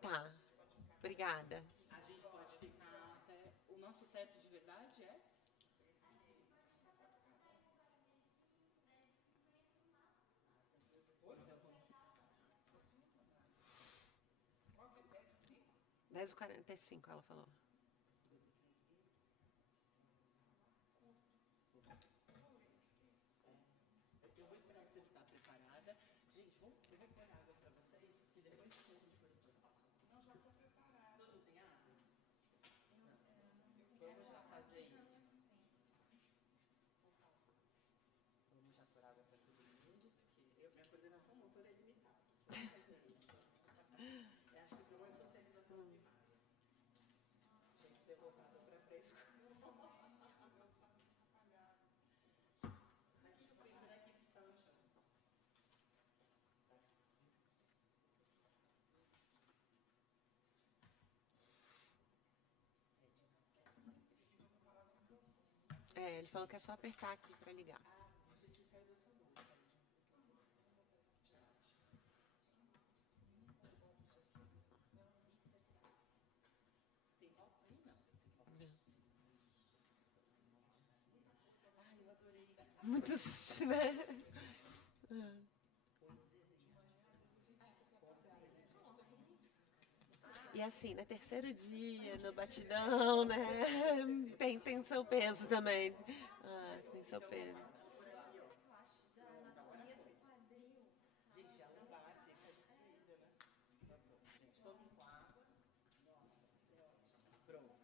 Tá, obrigada. A gente pode ficar até... O nosso teto de verdade é? Qual que é? 10h05? 10h45, ela falou. Eu vou esperar você ficar preparada. Gente, eu vou pôr água para vocês, que depois que a gente for... Não, já estou preparada. Todo mundo tem água? Vamos já fazer isso. Vamos já pôr água para todo mundo, porque minha coordenação motora é limitada. Você vai fazer isso. Eu acho que por uma socialização animada. Tinha que ter voltado para a pré-escola. Aqui que eu fui por aqui, porque está no chão. É, ele falou que é só apertar aqui para ligar. Não sei se caiu da sua bolsa. Tem copo aí? Não. Ai, eu adorei. Muitos, né? E assim, no terceiro dia, no batidão, né? Tem seu peso também. Tem seu peso. Gente, a lombar fica destruída, né? Tá bom, gente. Todo mundo com água. Pronto.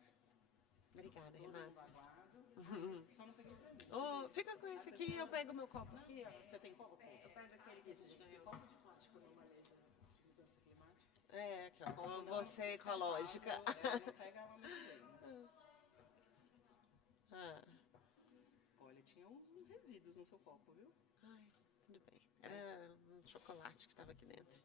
Obrigada, Todo mundo Renata. aguado. Só não pegou pra mim. Oh, fica com esse aqui, eu pego meu copo aqui, ó. Você tem copo? Eu pego aquele que Isso, a gente tem copo de plástico numa mesa de mudança climática. É, aqui, ó. Copo não, Você é ecológica. Não pega ela muito bem. Ah. Olha, tinha uns resíduos no seu copo, viu? Ai, tudo bem. Era um chocolate que estava aqui dentro.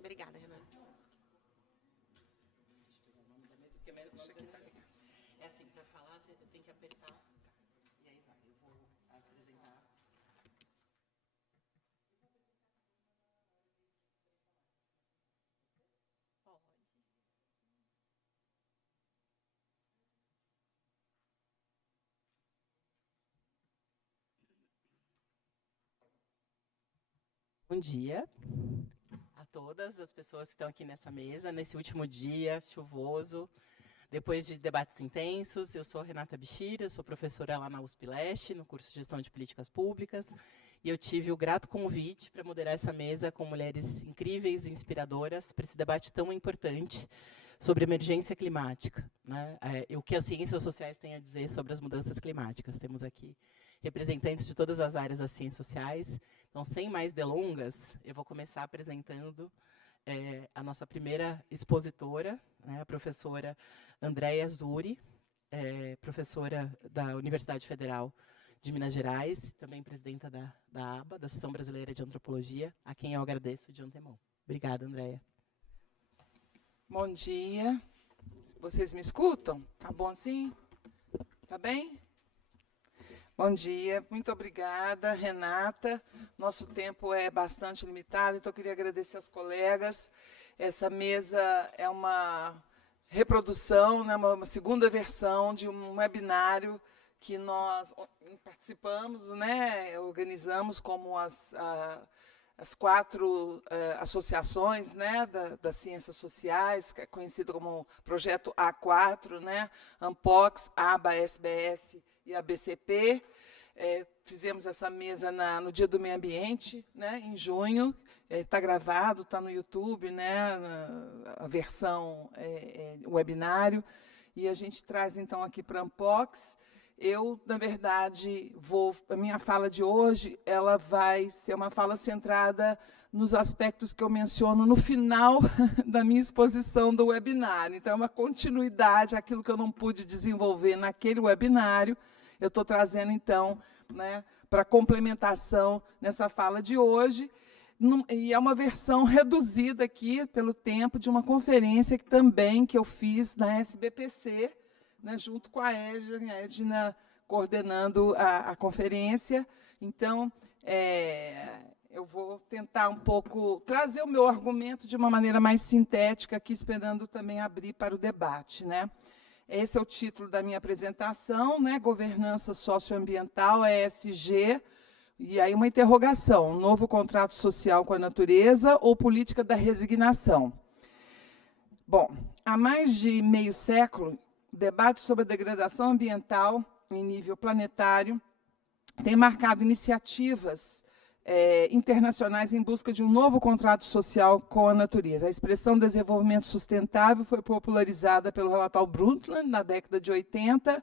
Obrigada, Renata. Deixa eu pegar o nome da mesa, porque o nome tá ligado. É assim, pra falar, você tem que apertar. E aí vai, eu vou apresentar. Pode. Bom dia a todas as pessoas que estão aqui nessa mesa, nesse último dia chuvoso, depois de debates intensos. Eu sou Renata Bichira, sou professora lá na USP Leste, no curso de Gestão de Políticas Públicas, e eu tive o grato convite para moderar essa mesa com mulheres incríveis e inspiradoras para esse debate tão importante sobre emergência climática, né? E o que as ciências sociais têm a dizer sobre as mudanças climáticas. Temos aqui representantes de todas as áreas das ciências sociais. Então, sem mais delongas, eu vou começar apresentando a nossa primeira expositora, né, a professora Andréia Zuri, professora da Universidade Federal de Minas Gerais, também presidenta da ABA, da Associação Brasileira de Antropologia, a quem eu agradeço de antemão. Obrigada, Andréia. Bom dia. Vocês me escutam? Tá bom assim? Tá bem? Bom dia, muito obrigada, Renata. Nosso tempo é bastante limitado, então eu queria agradecer aos colegas. Essa mesa é uma reprodução, né, uma segunda versão de um webinário que nós participamos, né, organizamos como as 4 associações, né, das ciências sociais, que é conhecido como Projeto A4, né, ANPOX, ABA, SBS e ABCP. Fizemos essa mesa no Dia do Meio Ambiente, né, em junho. Está gravado, está no YouTube, né, a versão webinário. E a gente traz, então, aqui para a ANPOX. Eu, na verdade, a minha fala de hoje, ela vai ser uma fala centrada nos aspectos que eu menciono no final da minha exposição do webinário. Então, é uma continuidade, aquilo que eu não pude desenvolver naquele webinário, eu estou trazendo, então, né, para complementação nessa fala de hoje. E é uma versão reduzida aqui, pelo tempo, de uma conferência que eu fiz na SBPC, né, junto com a Edna coordenando a conferência. Então, eu vou tentar um pouco trazer o meu argumento de uma maneira mais sintética, aqui esperando também abrir para o debate, né? Esse é o título da minha apresentação, né? Governança Socioambiental, ESG, e aí uma interrogação: novo contrato social com a natureza ou política da resignação? Bom, há mais de meio século, o debate sobre a degradação ambiental em nível planetário tem marcado iniciativas internacionais em busca de um novo contrato social com a natureza. A expressão desenvolvimento sustentável foi popularizada pelo relatório Brundtland na década de 80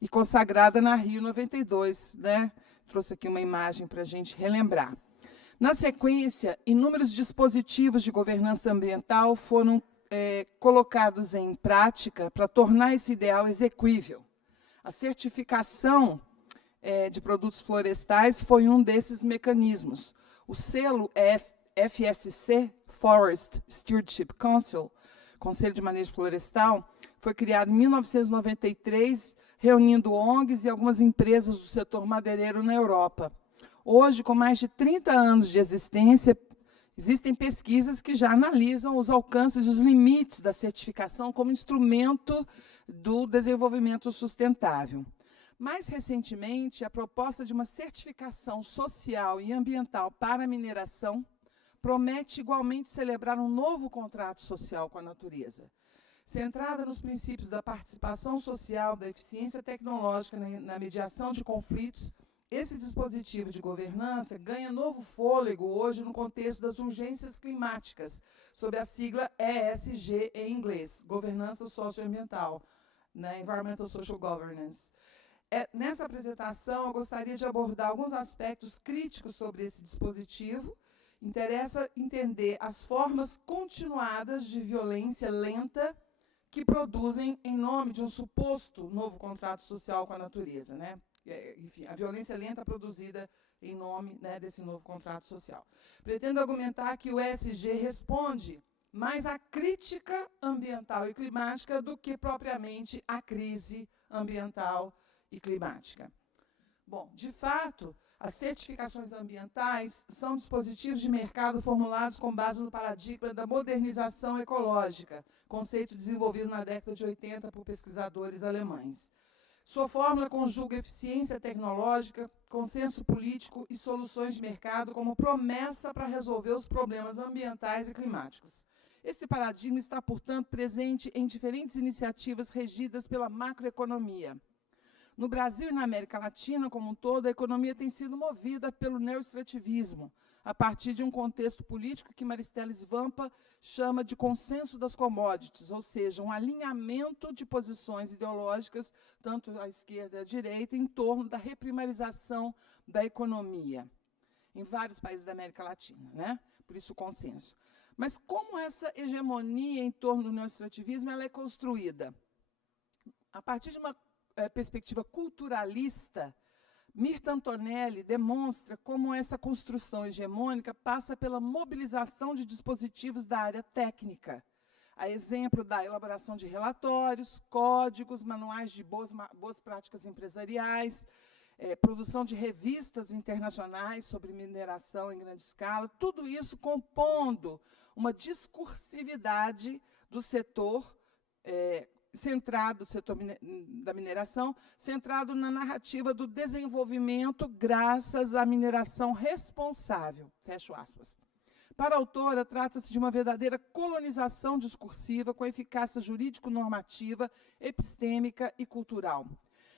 e consagrada na Rio 92, né? Trouxe aqui uma imagem para a gente relembrar. Na sequência, inúmeros dispositivos de governança ambiental foram colocados em prática para tornar esse ideal exequível. A certificação de produtos florestais foi um desses mecanismos. O selo FSC, Forest Stewardship Council, Conselho de Manejo Florestal, foi criado em 1993, reunindo ONGs e algumas empresas do setor madeireiro na Europa. Hoje, com mais de 30 anos de existência, existem pesquisas que já analisam os alcances e os limites da certificação como instrumento do desenvolvimento sustentável. Mais recentemente, a proposta de uma certificação social e ambiental para a mineração promete igualmente celebrar um novo contrato social com a natureza. Centrada nos princípios da participação social, da eficiência tecnológica na mediação de conflitos, esse dispositivo de governança ganha novo fôlego hoje no contexto das urgências climáticas, sob a sigla ESG em inglês, Governança Socioambiental, né, Environmental Social Governance. Nessa apresentação, eu gostaria de abordar alguns aspectos críticos sobre esse dispositivo. Interessa entender as formas continuadas de violência lenta que produzem em nome de um suposto novo contrato social com a natureza, né? Enfim, a violência lenta produzida em nome, né, desse novo contrato social. Pretendo argumentar que o ESG responde mais à crítica ambiental e climática do que propriamente à crise ambiental e climática. Bom, de fato, as certificações ambientais são dispositivos de mercado formulados com base no paradigma da modernização ecológica, conceito desenvolvido na década de 80 por pesquisadores alemães. Sua fórmula conjuga eficiência tecnológica, consenso político e soluções de mercado como promessa para resolver os problemas ambientais e climáticos. Esse paradigma está, portanto, presente em diferentes iniciativas regidas pela macroeconomia. No Brasil e na América Latina como um todo, a economia tem sido movida pelo neoextrativismo, a partir de um contexto político que Maristela Svampa chama de consenso das commodities, ou seja, um alinhamento de posições ideológicas, tanto à esquerda e à direita, em torno da reprimarização da economia, em vários países da América Latina, né? Por isso o consenso. Mas como essa hegemonia em torno do neoextrativismo ela é construída? A partir de uma perspectiva culturalista, Mirta Antonelli demonstra como essa construção hegemônica passa pela mobilização de dispositivos da área técnica, a exemplo da elaboração de relatórios, códigos, manuais de boas práticas empresariais, produção de revistas internacionais sobre mineração em grande escala, tudo isso compondo uma discursividade do setor centrado, do setor da mineração, centrado na narrativa do desenvolvimento graças à mineração responsável. Fecho aspas. Para a autora, trata-se de uma verdadeira colonização discursiva com eficácia jurídico-normativa, epistêmica e cultural.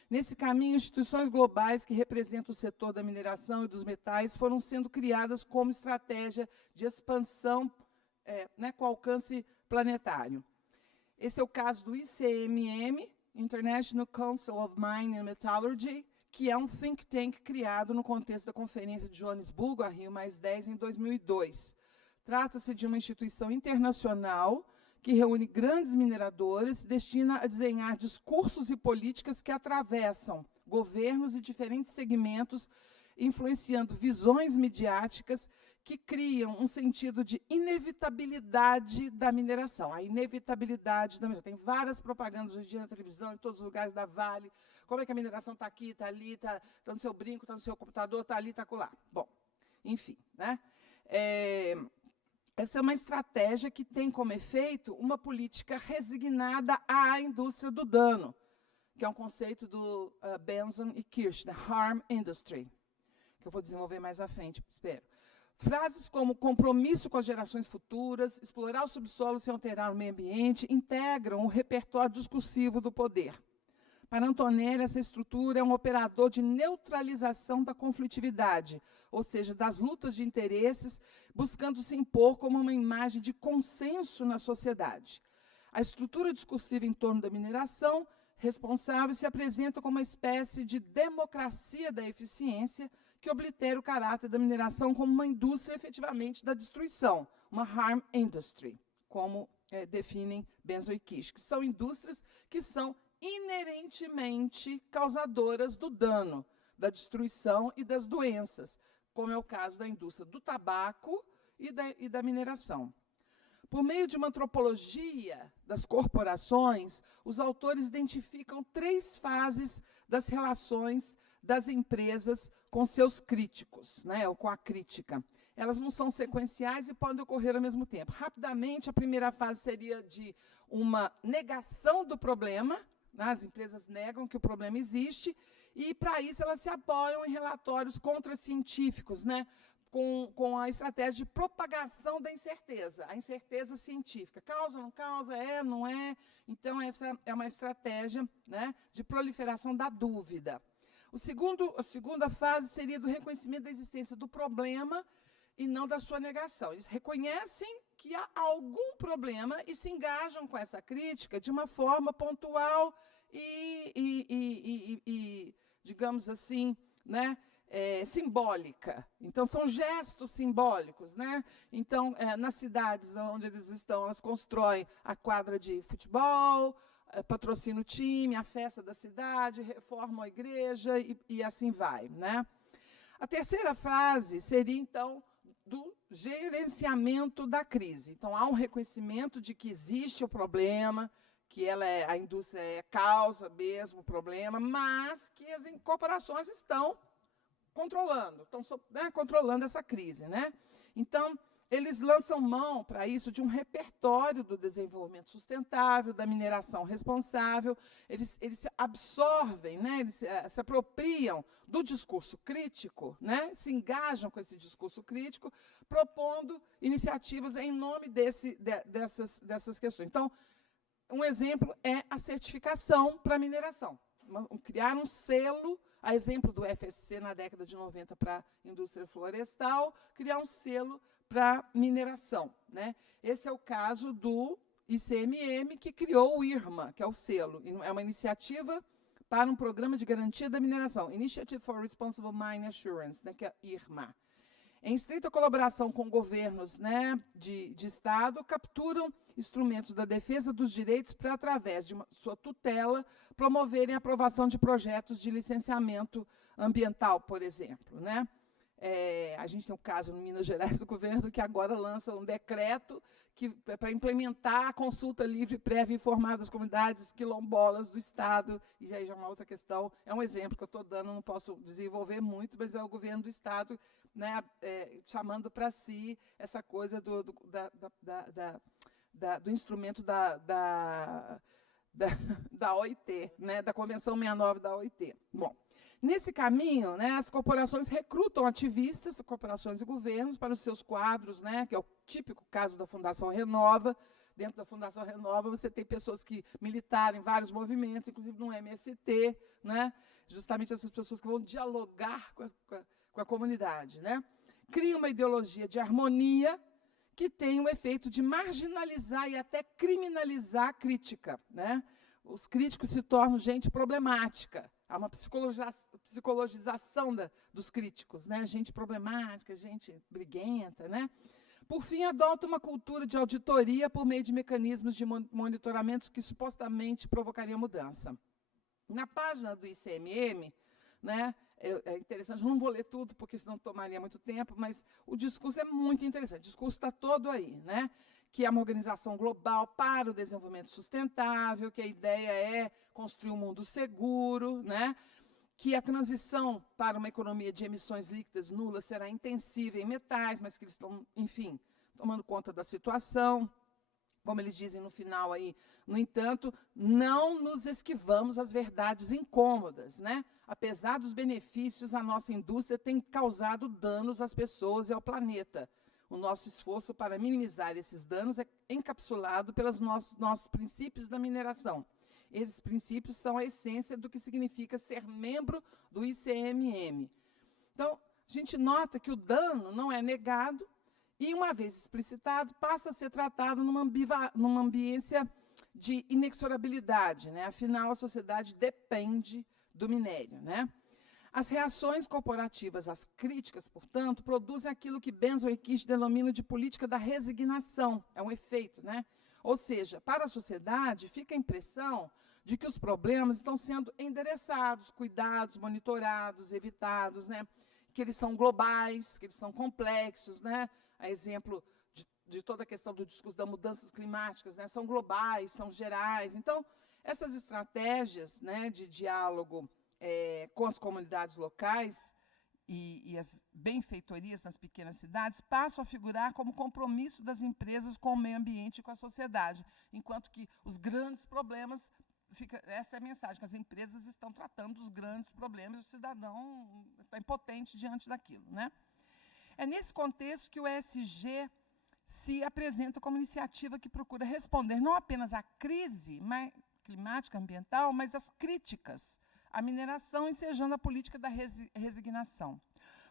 Nesse caminho, instituições globais que representam o setor da mineração e dos metais foram sendo criadas como estratégia de expansão com alcance planetário. Esse é o caso do ICMM, International Council of Mining and Metallurgy, que é um think tank criado no contexto da Conferência de Joanesburgo, a Rio+10, em 2002. Trata-se de uma instituição internacional que reúne grandes mineradores e se destina a desenhar discursos e políticas que atravessam governos e diferentes segmentos, influenciando visões midiáticas que criam um sentido de inevitabilidade da mineração. A inevitabilidade da mineração. Tem várias propagandas hoje em dia na televisão, em todos os lugares da Vale, Como é que a mineração está aqui, está ali, está no seu brinco, está no seu computador, está ali, está acolá. Bom, enfim, né? Essa é uma estratégia que tem como efeito uma política resignada à indústria do dano, que é um conceito do Benson e Kirsch, Harm Industry, que eu vou desenvolver mais à frente, espero. Frases como compromisso com as gerações futuras, explorar o subsolo sem alterar o meio ambiente, integram o repertório discursivo do poder. Para Antonelli, essa estrutura é um operador de neutralização da conflitividade, ou seja, das lutas de interesses, buscando se impor como uma imagem de consenso na sociedade. A estrutura discursiva em torno da mineração responsável se apresenta como uma espécie de democracia da eficiência que oblitera o caráter da mineração como uma indústria efetivamente da destruição, uma harm industry, como definem Benson e Kirsch, que são indústrias que são inerentemente causadoras do dano, da destruição e das doenças, como é o caso da indústria do tabaco e da mineração. Por meio de uma antropologia das corporações, os autores identificam 3 fases das relações das empresas com seus críticos, né, ou com a crítica. Elas não são sequenciais e podem ocorrer ao mesmo tempo. Rapidamente, a primeira fase seria de uma negação do problema, né, as empresas negam que o problema existe, e, para isso, elas se apoiam em relatórios contracientíficos, né, com a estratégia de propagação da incerteza, a incerteza científica. Causa, não causa, não é? Então, essa é uma estratégia, né, de proliferação da dúvida. A segunda fase seria do reconhecimento da existência do problema e não da sua negação. Eles reconhecem que há algum problema e se engajam com essa crítica de uma forma pontual e digamos assim, né, simbólica. Então, são gestos simbólicos, né? Então, nas cidades onde eles estão, elas constroem a quadra de futebol, patrocinam o time, a festa da cidade, reformam a igreja e assim vai, né? A terceira fase seria, então, do gerenciamento da crise. Então, há um reconhecimento de que existe o problema, que a indústria é causa mesmo o problema, mas que as corporações estão controlando, controlando essa crise, né? Então, eles lançam mão, para isso, de um repertório do desenvolvimento sustentável, da mineração responsável, eles se absorvem, né? Eles se apropriam do discurso crítico, né? Se engajam com esse discurso crítico, propondo iniciativas em nome dessas questões. Então, um exemplo é a certificação para a mineração. Criar um selo, a exemplo do FSC na década de 90 para a indústria florestal, criar um selo para mineração, né? Esse é o caso do ICMM, que criou o IRMA, que é o selo. É uma iniciativa para um programa de garantia da mineração, Initiative for Responsible Mine Assurance, né, que é IRMA. Em estreita colaboração com governos, né, de Estado, capturam instrumentos da defesa dos direitos para, através de sua tutela, promoverem a aprovação de projetos de licenciamento ambiental, por exemplo, né? A gente tem um caso no Minas Gerais do governo que agora lança um decreto para implementar a consulta livre, prévia e informada das comunidades quilombolas do Estado. E aí já é uma outra questão, é um exemplo que eu estou dando, não posso desenvolver muito, mas é o governo do Estado, né, chamando para si essa coisa do instrumento da OIT, né, da Convenção 69 da OIT. Bom, nesse caminho, né, as corporações recrutam ativistas, corporações e governos, para os seus quadros, né, que é o típico caso da Fundação Renova. Dentro da Fundação Renova, você tem pessoas que militaram em vários movimentos, inclusive no MST, né, justamente essas pessoas que vão dialogar com a comunidade, né? Cria uma ideologia de harmonia que tem o efeito de marginalizar e até criminalizar a crítica, né? Os críticos se tornam gente problemática. Há uma psicologização dos críticos, né? Gente problemática, gente briguenta, né? Por fim, adota uma cultura de auditoria por meio de mecanismos de monitoramentos que supostamente provocariam mudança. Na página do ICMM, né, é interessante, eu não vou ler tudo, porque senão tomaria muito tempo, mas o discurso é muito interessante, o discurso está todo aí, né, que é uma organização global para o desenvolvimento sustentável, que a ideia é construir um mundo seguro, né? Que a transição para uma economia de emissões líquidas nulas será intensiva em metais, mas que eles estão, enfim, tomando conta da situação. Como eles dizem no final aí, no entanto, não nos esquivamos às verdades incômodas, né? Apesar dos benefícios, a nossa indústria tem causado danos às pessoas e ao planeta. O nosso esforço para minimizar esses danos é encapsulado pelos nossos princípios da mineração. Esses princípios são a essência do que significa ser membro do ICMM. Então, a gente nota que o dano não é negado e, uma vez explicitado, passa a ser tratado numa ambiência de inexorabilidade, né? Afinal, a sociedade depende do minério, né? As reações corporativas às críticas, portanto, produzem aquilo que Benzo e Kish denominam de política da resignação. É um efeito, né? Ou seja, para a sociedade, fica a impressão de que os problemas estão sendo endereçados, cuidados, monitorados, evitados, né? Que eles são globais, que eles são complexos, né? A exemplo de toda a questão do discurso das mudanças climáticas, né? São globais, são gerais. Então, essas estratégias, né, de diálogo com as comunidades locais e as benfeitorias nas pequenas cidades passam a figurar como compromisso das empresas com o meio ambiente e com a sociedade, enquanto que os grandes problemas, essa é a mensagem, que as empresas estão tratando dos grandes problemas e o cidadão está impotente diante daquilo, né? É nesse contexto que o ESG se apresenta como iniciativa que procura responder não apenas à crise climática ambiental, mas às críticas à mineração, ensejando a política da resignação.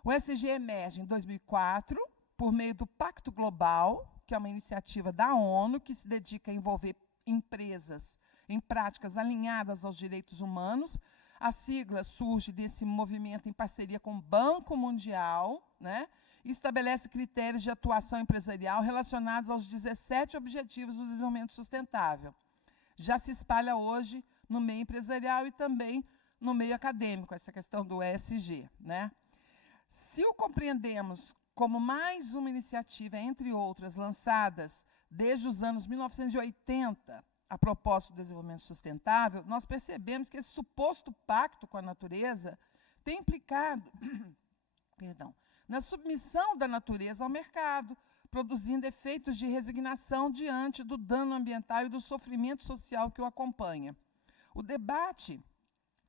O ESG emerge em 2004 por meio do Pacto Global, que é uma iniciativa da ONU que se dedica a envolver empresas em práticas alinhadas aos direitos humanos. A sigla surge desse movimento em parceria com o Banco Mundial, né? E estabelece critérios de atuação empresarial relacionados aos 17 Objetivos do Desenvolvimento Sustentável. Já se espalha hoje no meio empresarial e também no meio acadêmico, essa questão do ESG, né? Se o compreendemos como mais uma iniciativa, entre outras, lançadas desde os anos 1980, a propósito do desenvolvimento sustentável, nós percebemos que esse suposto pacto com a natureza tem implicado na submissão da natureza ao mercado, produzindo efeitos de resignação diante do dano ambiental e do sofrimento social que o acompanha. O debate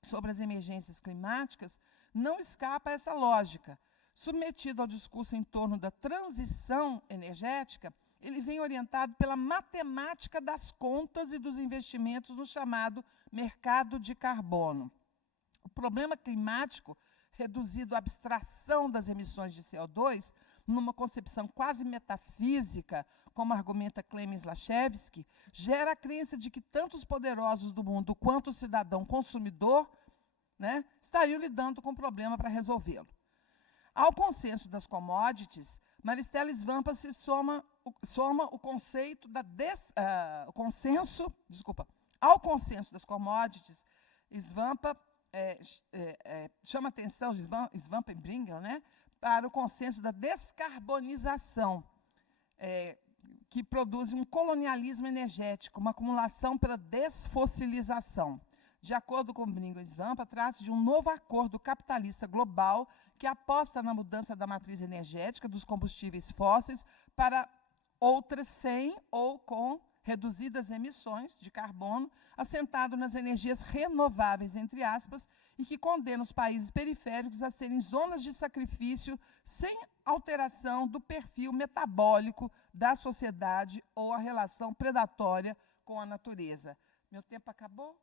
sobre as emergências climáticas não escapa a essa lógica. Submetido ao discurso em torno da transição energética, ele vem orientado pela matemática das contas e dos investimentos no chamado mercado de carbono. O problema climático, reduzido à abstração das emissões de CO2, numa concepção quase metafísica, como argumenta Clemens Lachevsky, gera a crença de que tanto os poderosos do mundo quanto o cidadão consumidor, né, estariam lidando com o problema para resolvê-lo. Ao consenso das commodities, Maristela Svampa se soma o conceito da ao consenso das commodities, Svampa chama atenção, Svampa e Bringel, né, para o consenso da descarbonização, que produz um colonialismo energético, uma acumulação pela desfossilização. De acordo com Bringel e Svampa, trata-se de um novo acordo capitalista global que aposta na mudança da matriz energética dos combustíveis fósseis para outras sem ou com reduzidas emissões de carbono, assentado nas energias renováveis, entre aspas, e que condena os países periféricos a serem zonas de sacrifício sem alteração do perfil metabólico da sociedade ou a relação predatória com a natureza. Meu tempo acabou?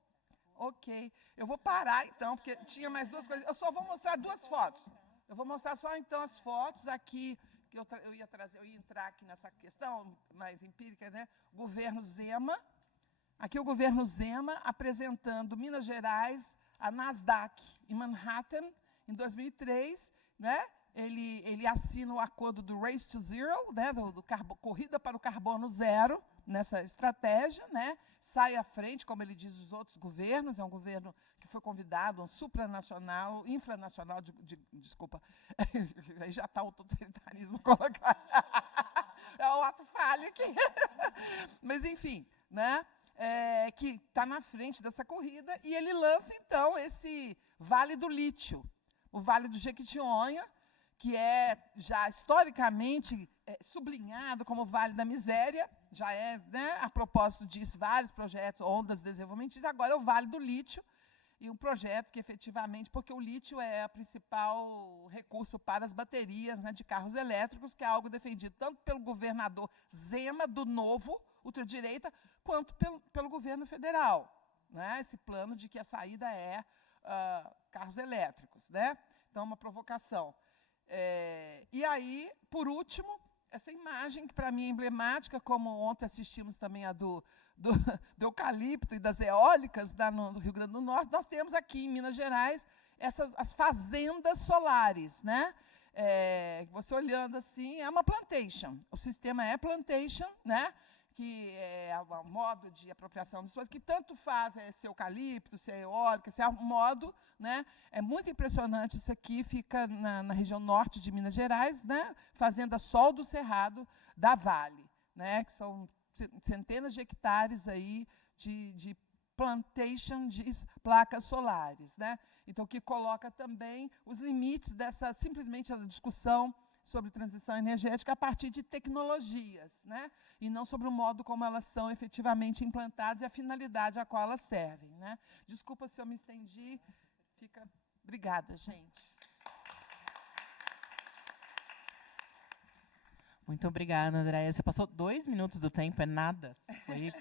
Ok. Eu vou parar, então, porque tinha mais duas coisas. Eu só vou mostrar duas fotos. Eu vou mostrar só, então, as fotos aqui, que eu ia entrar aqui nessa questão mais empírica, né? Governo Zema. Aqui o governo Zema apresentando Minas Gerais, a Nasdaq, em Manhattan, em 2003, né? Ele assina o acordo do Race to Zero, né? Corrida para o carbono zero, nessa estratégia, né? Sai à frente, como ele diz, dos outros governos. É um governo que foi convidado, um supranacional, infranacional, desculpa, aí já está o totalitarismo colocado. É o ato falho aqui. Mas, enfim, né? Que está na frente dessa corrida, e ele lança, então, esse Vale do Lítio, o Vale do Jequitinhonha, que é já historicamente sublinhado como Vale da Miséria, já é, né, a propósito disso, vários projetos, ondas desenvolvimentistas, agora é o Vale do Lítio, e um projeto que, efetivamente, porque o lítio é o principal recurso para as baterias, né, de carros elétricos, que é algo defendido tanto pelo governador Zema, do Novo, ultradireita, quanto pelo governo federal, né, esse plano de que a saída é carros elétricos, né? Então, uma provocação. E aí, por último, essa imagem que para mim é emblemática, como ontem assistimos também a do eucalipto e das eólicas no Rio Grande do Norte, nós temos aqui em Minas Gerais as fazendas solares, né? Você olhando assim, é uma plantation. O sistema é plantation, né? Que é o modo de apropriação das pessoas, que tanto faz ser eucalipto, ser eólica, ser modo, né? É muito impressionante isso aqui, fica na região norte de Minas Gerais, né? Fazenda Sol do Cerrado da Vale, né? Que são centenas de hectares aí de plantation de placas solares, né? Então, que coloca também os limites dessa, simplesmente, a discussão sobre transição energética a partir de tecnologias, né? E não sobre o modo como elas são efetivamente implantadas e a finalidade a qual elas servem, né? Desculpa se eu me estendi. Obrigada, gente. Muito obrigada, Andréia. Você passou 2 minutos do tempo, é nada. Foi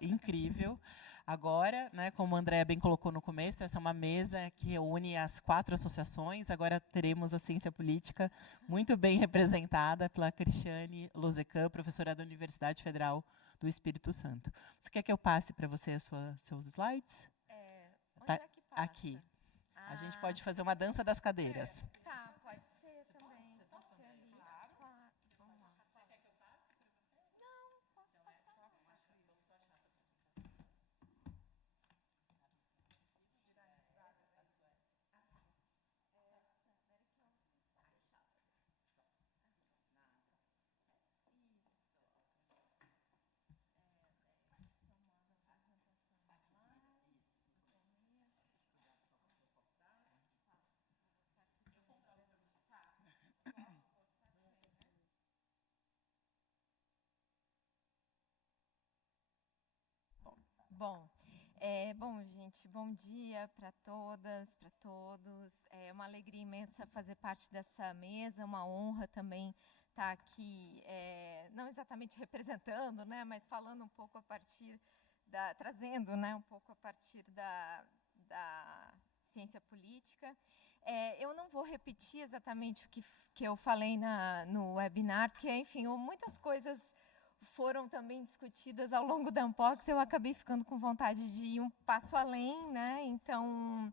incrível. Agora, né, como a Andréia bem colocou no começo, essa é uma mesa que reúne as 4 associações. Agora teremos a ciência política muito bem representada pela Cristiane Lozecan, professora da Universidade Federal do Espírito Santo. Você quer que eu passe para você seus slides? Onde é que passa? Aqui. A gente pode fazer uma dança das cadeiras. Tá, pode ser também. Pode ser ali. Claro. Vamos lá. Você quer que eu passe para você? Não, posso passar. Bom, gente, bom dia para todas, para todos. É uma alegria imensa fazer parte dessa mesa, uma honra também estar aqui, não exatamente representando, né, mas falando um pouco a partir trazendo, né, um pouco a partir da ciência política. Eu não vou repetir exatamente o que eu falei no webinar, porque, enfim, muitas coisas foram também discutidas ao longo da Unpox, eu acabei ficando com vontade de ir um passo além, né? Então,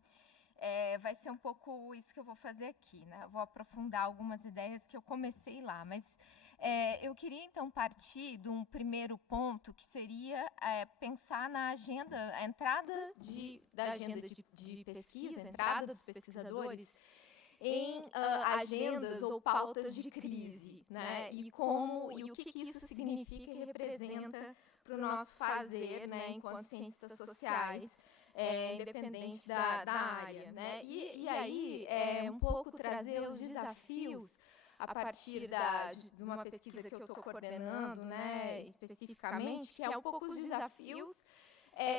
vai ser um pouco isso que eu vou fazer aqui, né? Eu vou aprofundar algumas ideias que eu comecei lá, mas eu queria, então, partir de um primeiro ponto, que seria pensar na agenda, a entrada da agenda de pesquisa, a entrada dos pesquisadores em agendas ou pautas de crise, né? E o que isso significa e representa para o nosso fazer, né, enquanto cientistas sociais, independente da área, né? E aí um pouco trazer os desafios a partir de uma pesquisa que eu estou coordenando, né, especificamente, que é um pouco os desafios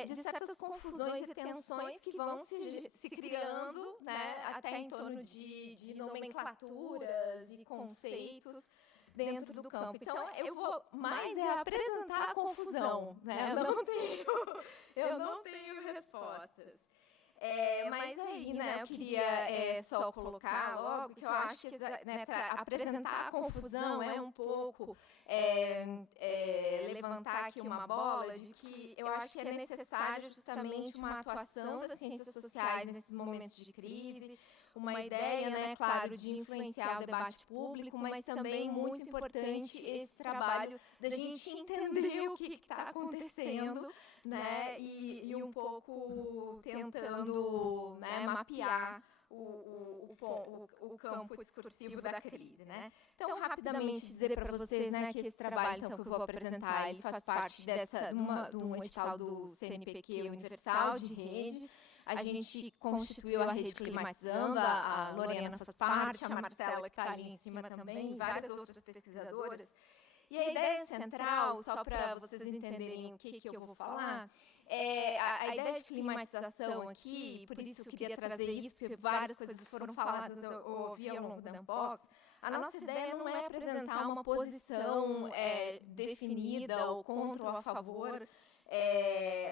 de certas confusões e tensões que vão se criando, né, até em torno de nomenclaturas e conceitos dentro do campo. Então, eu vou mais apresentar a confusão, né? Eu não tenho respostas. Mas aí, né, eu queria só colocar logo que eu acho que apresentar a confusão é um pouco levantar aqui uma bola de que eu acho que é necessário justamente uma atuação das ciências sociais nesses momentos de crise, uma ideia, né, claro, de influenciar o debate público, mas também muito importante esse trabalho da gente entender o que está acontecendo, né, e um pouco tentando, né, mapear o campo discursivo da crise, né? Então, rapidamente dizer para vocês, né, que esse trabalho então, que eu vou apresentar, ele faz parte do edital do CNPq Universal de rede. A gente constituiu a rede Climatizando, a Lorena faz parte, a Marcela, que está ali em cima também, várias outras pesquisadoras. E a ideia central, só para vocês entenderem o que eu vou falar, a ideia de climatização aqui, por isso eu queria trazer isso, porque várias coisas foram faladas, eu ouvi ao longo da Unbox. A nossa ideia não é apresentar uma posição definida, ou contra ou a favor,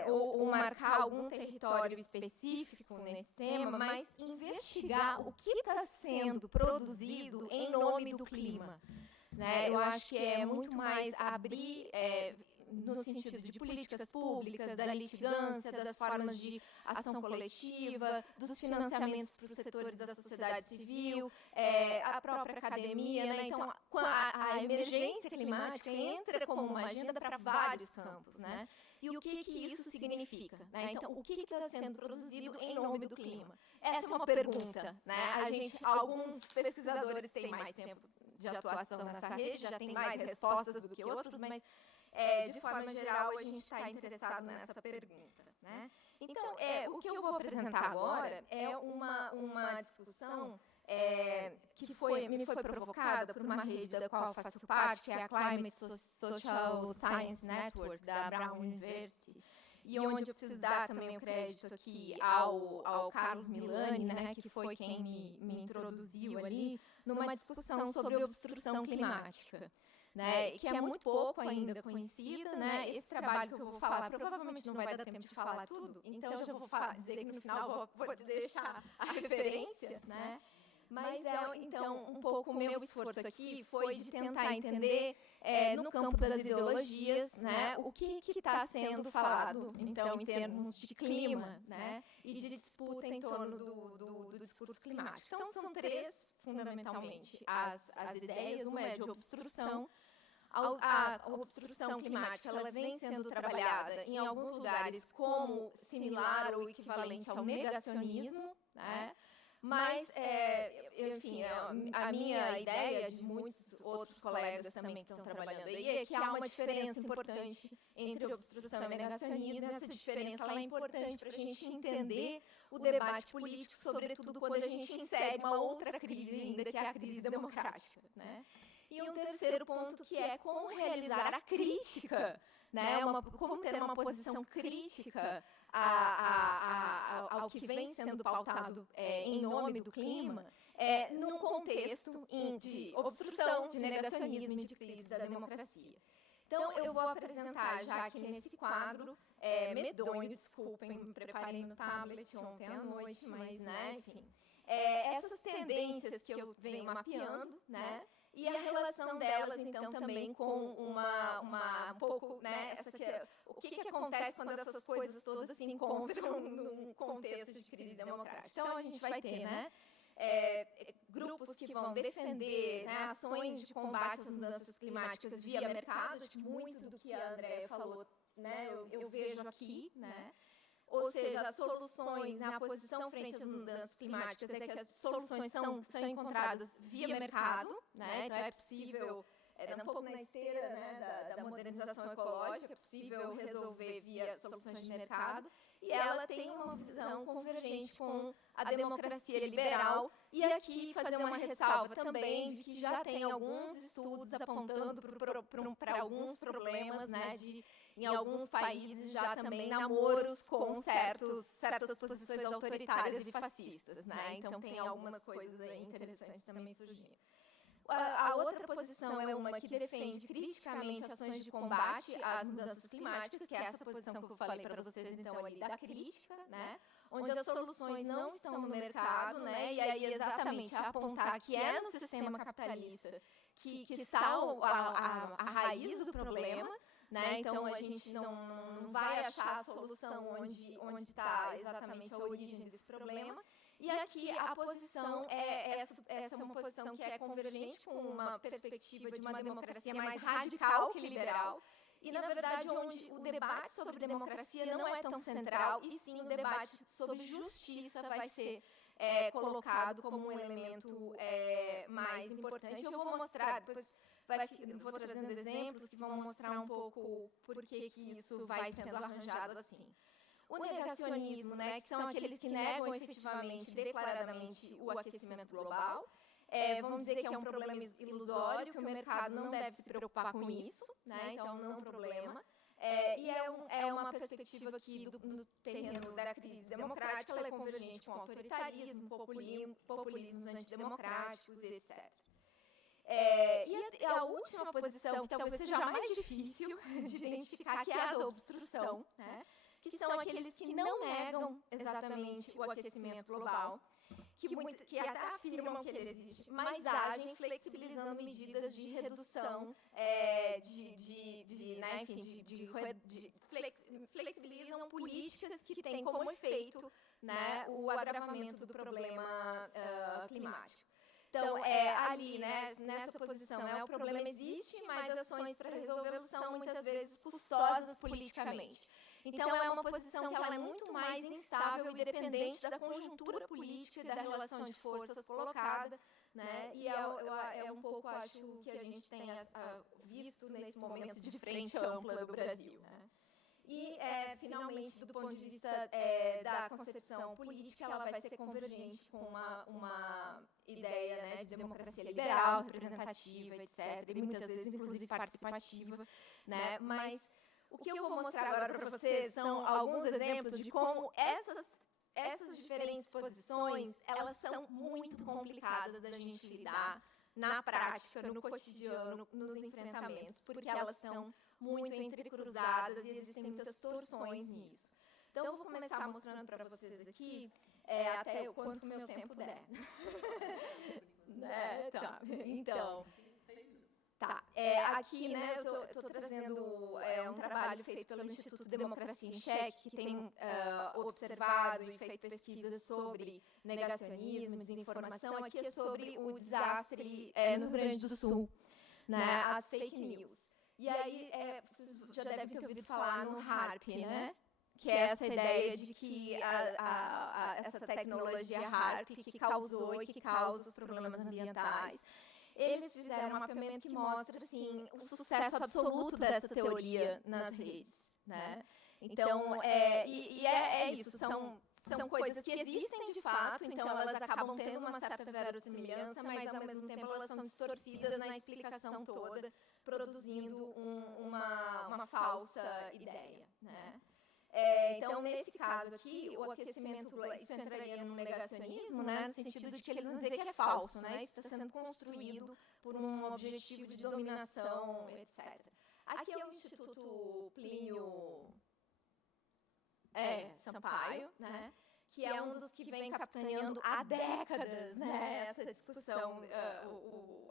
ou marcar algum território específico nesse tema, mas investigar o que está sendo produzido em nome do clima. Né? Eu acho que é muito mais abrir, no sentido de políticas públicas, da litigância, das formas de ação coletiva, dos financiamentos para os setores da sociedade civil, a própria academia. Né? Então, a emergência climática entra como uma agenda para vários campos. Né? E o que isso significa? Né? Então, o que está sendo produzido em nome do clima? Essa é uma pergunta. Né? Alguns pesquisadores têm mais tempo de atuação nessa rede, já tem mais respostas do que outros, mas, de forma geral, a gente está interessado nessa pergunta. Né? Então, o que eu vou apresentar agora é uma discussão que me foi provocada por uma rede da qual eu faço parte, que é a Climate Social Science Network, da Brown University, e onde eu preciso dar também o crédito aqui ao Carlos Milani, né, que foi quem me introduziu ali, numa discussão sobre obstrução climática. Né, que é muito pouco ainda conhecida, né? Esse trabalho que eu vou falar provavelmente não vai dar tempo de falar tudo, então eu já vou dizer que no final vou deixar a referência, né? Mas então um pouco o meu esforço aqui foi de tentar entender no campo das ideologias, né, o que está sendo falado, então em termos de clima, né, e de disputa em torno do discurso climático. Então são três, fundamentalmente, as ideias. Uma é de obstrução. A obstrução climática ela vem sendo trabalhada em alguns lugares como similar ou equivalente ao negacionismo, né? Mas, enfim, a minha ideia, de muitos outros colegas também que estão trabalhando aí, é que há uma diferença importante entre obstrução e negacionismo. Essa diferença ela é importante para a gente entender o debate político, sobretudo quando a gente insere uma outra crise ainda, que é a crise democrática. Né? E um terceiro ponto que é como realizar a crítica, né? Como ter uma posição crítica ao que vem sendo pautado em nome do clima, num contexto de obstrução, de negacionismo e de crise da democracia. Então, eu vou apresentar já aqui nesse quadro, medonho, desculpem, me preparei no tablet ontem à noite, mas, né, enfim, essas tendências que eu venho mapeando, né, e a relação delas, então, também com um pouco, né, o que acontece quando essas coisas todas se encontram num contexto de crise democrática. Então, a gente vai ter, né, grupos que vão defender, né, ações de combate às mudanças climáticas via mercado, muito do que a Andréia falou, né, eu vejo aqui, né. Ou seja, as soluções, né, a posição frente às mudanças climáticas é que as soluções são encontradas via mercado, né? Então é possível, um pouco na esteira, né, da modernização ecológica, é possível resolver via soluções de mercado, e ela tem uma visão convergente com a democracia liberal, e aqui fazer uma ressalva também de que já tem alguns estudos apontando para alguns problemas, né, em alguns países já também namoros com certas posições autoritárias e fascistas, né? Então tem algumas coisas aí interessantes também surgindo. A outra posição é uma que defende criticamente ações de combate às mudanças climáticas, que é essa posição que eu falei para vocês, então, ali da crítica, né? Onde as soluções não estão no mercado, né? E aí exatamente apontar que é no sistema capitalista que está a raiz do problema, né? Então a gente não vai achar a solução onde está exatamente a origem desse problema. E aqui a posição essa é uma posição que é convergente com uma perspectiva de uma democracia mais radical que liberal, e na verdade onde o debate sobre democracia não é tão central, e sim o debate sobre justiça vai ser colocado como um elemento mais importante. Eu vou mostrar, depois vou trazendo exemplos que vão mostrar um pouco por que isso vai sendo arranjado assim. O negacionismo, né, que são aqueles que negam efetivamente, declaradamente, o aquecimento global. Vamos dizer que é um problema ilusório, que o mercado não deve se preocupar com isso, né, então não é um problema. E é uma perspectiva que, no terreno da crise democrática, ela é convergente com autoritarismo, populismos antidemocráticos, etc. E a última posição, que talvez seja a mais difícil de identificar, que é a da obstrução, né? Que são aqueles que não negam exatamente o aquecimento global, que até afirmam que ele existe, mas agem flexibilizando medidas de redução, flexibilizam políticas que têm como efeito, né, o agravamento do problema climático. Então, ali, né, nessa posição, o problema existe, mas ações para resolvê-lo são muitas vezes custosas politicamente. Então, é uma posição que ela é muito mais instável e dependente da conjuntura política e da relação de forças colocada, né? E é um pouco, acho, que a gente tem visto nesse momento de frente ampla do Brasil, né? E, finalmente, do ponto de vista da concepção política, ela vai ser convergente com uma ideia, né, de democracia liberal, representativa, etc. E muitas vezes, inclusive, participativa, né? Mas o que eu vou mostrar agora para vocês são alguns exemplos de como essas diferentes posições, elas são muito complicadas da gente lidar na prática, no cotidiano, nos enfrentamentos, porque elas são muito entrecruzadas e existem muitas torções nisso. Então, eu vou começar mostrando para vocês aqui, até o quanto meu tempo der. Tá, então... Tá, aqui, né, eu estou trazendo um trabalho feito pelo Instituto Democracia em Xeque, que tem observado e feito pesquisas sobre negacionismo, desinformação. Aqui é sobre o desastre no Rio Grande do Sul, né, as fake news. E aí, vocês já devem ter ouvido falar no HAARP, né? Que é essa ideia de que essa tecnologia HAARP que causou e que causa os problemas ambientais. Eles fizeram um mapeamento que mostra, assim, o sucesso absoluto dessa teoria nas redes, né? Então, é isso, são coisas que existem de fato, então elas acabam tendo uma certa verossimilhança, mas ao mesmo tempo elas são distorcidas na explicação toda, produzindo uma falsa ideia, né? Então, nesse caso aqui, o aquecimento, isso entraria no negacionismo, né, no sentido de que eles vão dizer que é falso, né, isso está sendo construído por um objetivo de dominação, etc. Aqui é o Instituto Plínio Sampaio, né, que é um dos que vem capitaneando há décadas, né, essa discussão,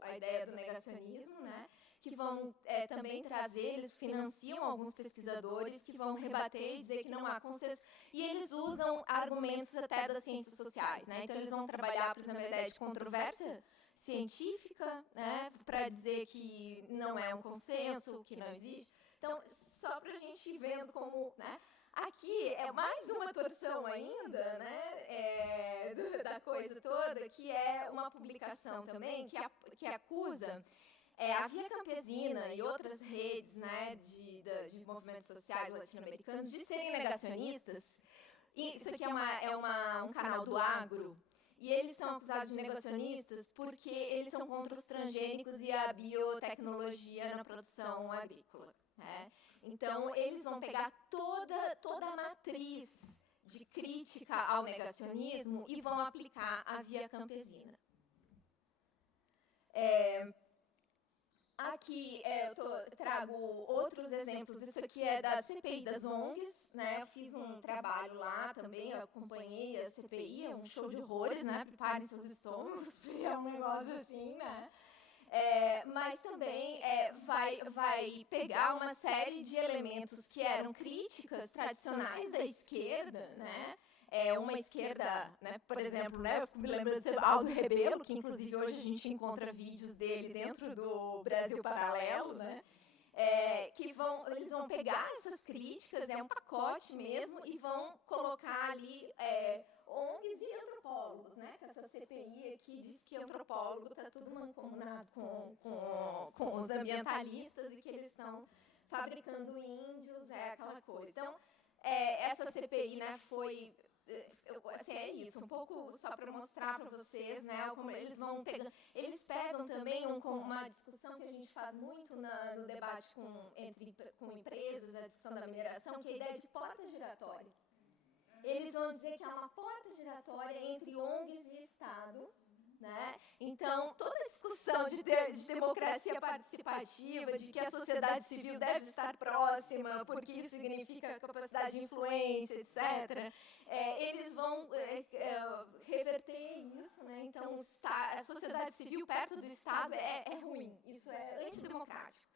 a ideia do negacionismo, né, que vão também trazer, eles financiam alguns pesquisadores que vão rebater e dizer que não há consenso, e eles usam argumentos até das ciências sociais, né? Então, eles vão trabalhar, por exemplo, a ideia de controvérsia científica, né, para dizer que não é um consenso, que não existe. Então, só para a gente ir vendo como, né, aqui é mais uma torção ainda, né, da coisa toda, que é uma publicação também que acusa a Via Campesina e outras redes, né, de movimentos sociais latino-americanos de serem negacionistas. E isso aqui é um canal do agro, e eles são acusados de negacionistas porque eles são contra os transgênicos e a biotecnologia na produção agrícola, né? Então, eles vão pegar toda a matriz de crítica ao negacionismo e vão aplicar a Via Campesina. Aqui eu trago outros exemplos. Isso aqui é da CPI das ONGs, né? Eu fiz um trabalho lá também, eu acompanhei a CPI, é um show de horrores, né? Preparem seus estômagos, é um negócio assim, né? Mas também vai pegar uma série de elementos que eram críticas tradicionais da esquerda, né? Uma esquerda, né, por exemplo, né, eu me lembro de Aldo Rebelo, que inclusive hoje a gente encontra vídeos dele dentro do Brasil Paralelo, né, eles vão pegar essas críticas, um pacote mesmo, e vão colocar ali ONGs e antropólogos, né? Que essa CPI aqui diz que antropólogo está tudo mancomunado com os ambientalistas e que eles estão fabricando índios, aquela coisa. Então, essa CPI, né, foi... Assim, é isso, um pouco só para mostrar para vocês, né, como eles vão pegando. Eles pegam também uma discussão que a gente faz muito no debate com empresas, a discussão da mineração, que é a ideia de porta giratória. Eles vão dizer que há uma porta giratória entre ONGs e Estado, né? Então, toda a discussão de democracia participativa, de que a sociedade civil deve estar próxima, porque isso significa capacidade de influência, etc., eles vão reverter isso, né? Então, a sociedade civil perto do Estado é ruim, isso é antidemocrático.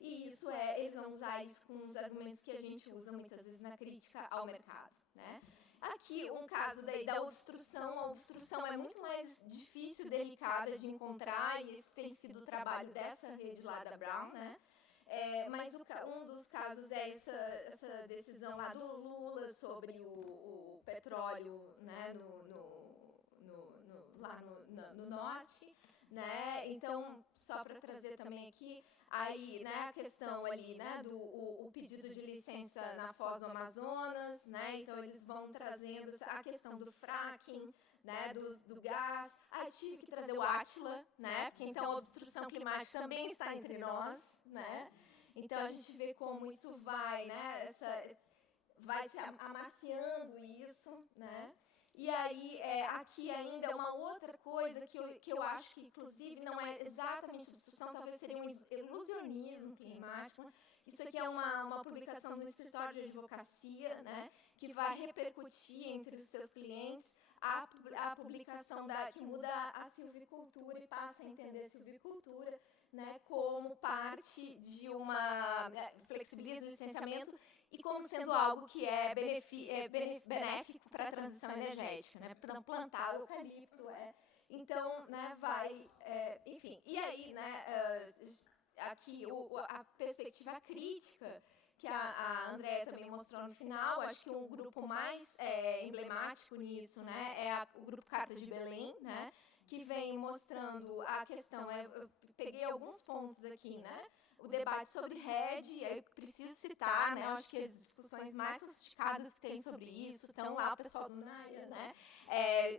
E isso eles vão usar isso com os argumentos que a gente usa muitas vezes na crítica ao mercado, né? Aqui, um caso da obstrução. A obstrução é muito mais difícil e delicada de encontrar, e esse tem sido o trabalho dessa rede lá da Brown, né? Mas um dos casos é essa decisão lá do Lula sobre o petróleo, né, lá no norte, né? Então, só para trazer também aqui, aí, né, a questão ali, né, o pedido de licença na Foz do Amazonas, né? Então eles vão trazendo a questão do fracking, né, do gás. Aí tive que trazer o Átila, né? Porque então a obstrução climática também está entre nós, né? Então a gente vê como isso vai, né, vai se amaciando isso, né? E aí, aqui ainda é uma outra coisa que eu acho que, inclusive, não é exatamente obstrução, talvez seria um ilusionismo climático. Isso aqui é uma publicação do Escritório de Advocacia, né, que vai repercutir entre os seus clientes a publicação que muda a silvicultura e passa a entender a silvicultura, né, como parte de flexibiliza o licenciamento e como sendo algo que é benéfico para a transição energética, né? Plantar o eucalipto, então, né, enfim. E aí, né, aqui a perspectiva crítica que a Andréa também mostrou no final, acho que um grupo mais emblemático nisso, né, é o grupo Cartas de Belém, né, que vem mostrando a questão. Eu peguei alguns pontos aqui, né? O debate sobre RED, eu preciso citar, né? Eu acho que as discussões mais sofisticadas que tem sobre isso estão lá, o pessoal do NAIA, né?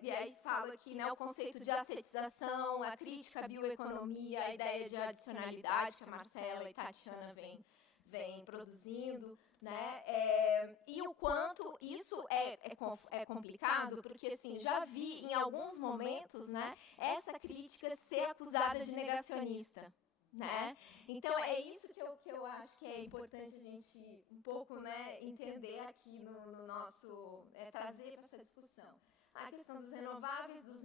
E aí fala aqui, né, o conceito de assetização, a crítica à bioeconomia, a ideia de adicionalidade que a Marcela e Tatiana vem produzindo, né? E o quanto isso é complicado, porque assim, já vi em alguns momentos, né, essa crítica ser acusada de negacionista, né? Então é isso que eu acho que é importante a gente um pouco, né, entender aqui no nosso trazer para essa discussão. A questão dos renováveis, dos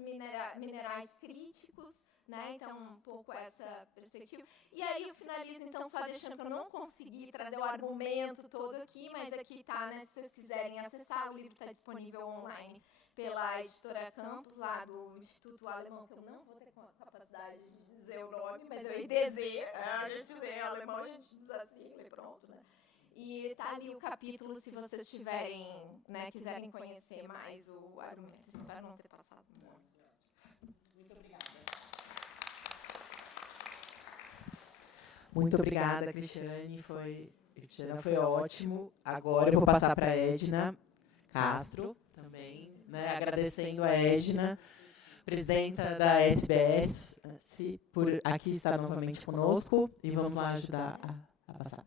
minerais críticos, né? Então, um pouco essa perspectiva. E aí eu finalizo, então, só deixando que eu não consegui trazer o argumento todo aqui, mas aqui está, né? Se vocês quiserem acessar, o livro está disponível online pela editora Campos, lá do Instituto Alemão, que eu não vou ter capacidade de dizer o nome, mas é o IDZ, a gente lê alemão, a gente diz assim, lê pronto, né? E está ali o capítulo, se vocês tiverem, né, quiserem conhecer mais o argumento. Espero não ter passado muito. Muito obrigada. Muito obrigada, Cristiane. Foi ótimo. Agora eu vou passar para a Edna Castro também, né, agradecendo a Edna, presidenta da SBS, por aqui estar novamente conosco, e vamos lá ajudar a passar.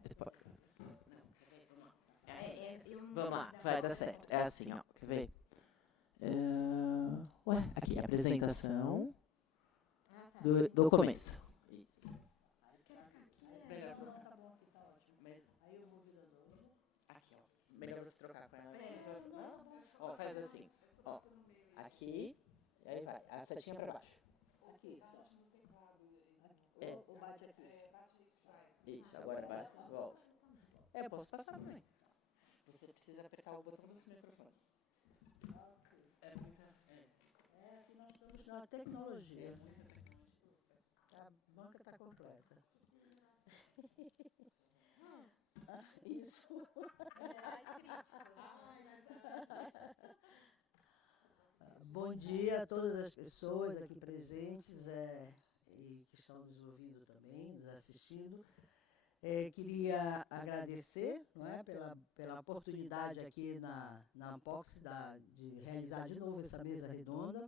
Vamos lá, vai dar certo. É assim, ó, quer ver? Aqui, a apresentação do começo. Isso. Aqui, ó. Melhor você trocar com ela. Ó, faz assim. Ó, aqui, e aí vai. A setinha para baixo. Aqui. Ou bate aqui. Isso, agora vai, volta. Eu posso passar também. Você precisa apertar o botão do seu microfone. Que nós estamos na tecnologia. A banca está completa. Isso. Bom dia a todas as pessoas aqui presentes e que estão nos ouvindo também, nos assistindo. Queria agradecer, não é, pela oportunidade aqui na Ampox de realizar de novo essa mesa redonda.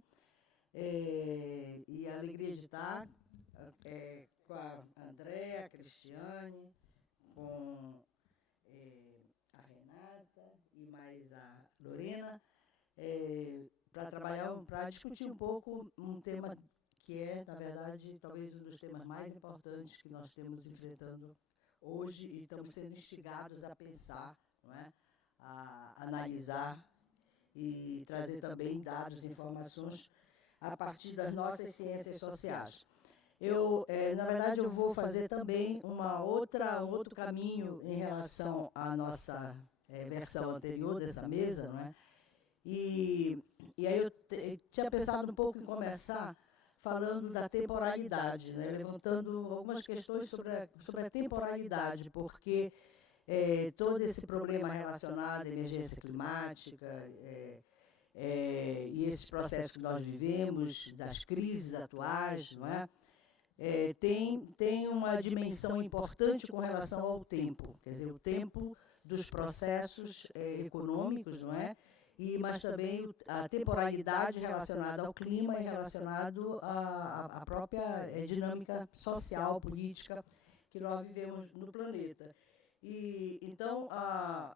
E a alegria de estar com a Andréa, a Cristiane, com a Renata e mais a Lorena, para discutir um pouco um tema que é, na verdade, talvez um dos temas mais importantes que nós temos enfrentando hoje e estamos sendo instigados a pensar, não é? A analisar e trazer também dados e informações a partir das nossas ciências sociais. Na verdade, eu vou fazer também um outro caminho em relação à nossa versão anterior dessa mesa, não é? E aí eu tinha pensado um pouco em começar falando da temporalidade, né? Levantando algumas questões sobre a temporalidade, porque todo esse problema relacionado à emergência climática e esses processos que nós vivemos, das crises atuais, não é? Tem uma dimensão importante com relação ao tempo, quer dizer, o tempo dos processos econômicos, não é? Mas também a temporalidade relacionada ao clima e relacionado à própria dinâmica social, política que nós vivemos no planeta. Então,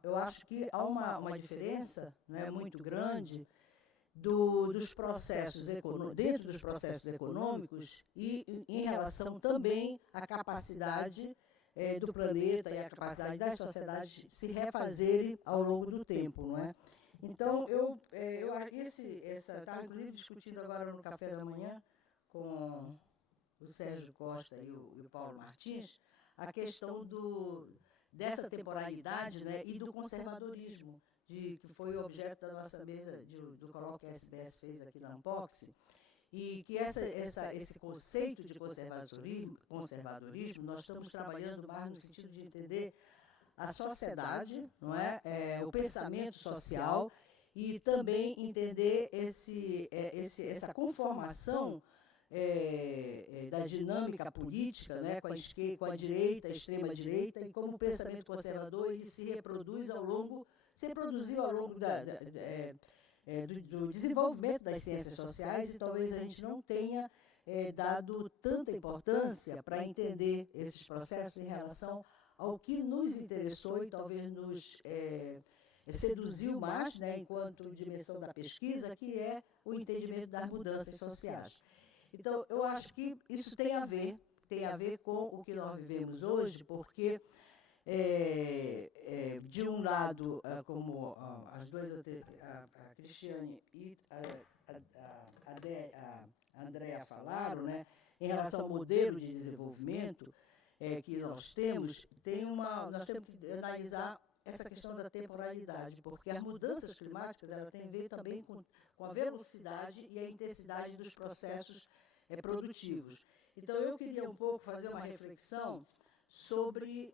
eu acho que há uma diferença, né, muito grande dos processos dentro dos processos econômicos e em relação também à capacidade do planeta e à capacidade das sociedades se refazerem ao longo do tempo, não é? Então, estava inclusive discutindo agora no café da manhã com o Sérgio Costa e o Paulo Martins a questão dessa temporalidade, né, e do conservadorismo, que foi o objeto da nossa mesa, do colóquio que a SBS fez aqui na Ampox, e que esse conceito de conservadorismo, nós estamos trabalhando mais no sentido de entender a sociedade, não é? O pensamento social, e também entender essa conformação da dinâmica política, né, com a direita, a extrema-direita, e como o pensamento conservador ele se reproduziu ao longo do desenvolvimento das ciências sociais, e talvez a gente não tenha dado tanta importância para entender esses processos em relação ao que nos interessou e talvez nos seduziu mais, né, enquanto dimensão da pesquisa, que é o entendimento das mudanças sociais. Então, eu acho que isso tem a ver com o que nós vivemos hoje, porque, de um lado, como as duas, a Cristiane e a Andréa falaram, né, em relação ao modelo de desenvolvimento que nós temos, nós temos que analisar essa questão da temporalidade, porque as mudanças climáticas ela tem a ver também com a velocidade e a intensidade dos processos produtivos. Então, eu queria um pouco fazer uma reflexão sobre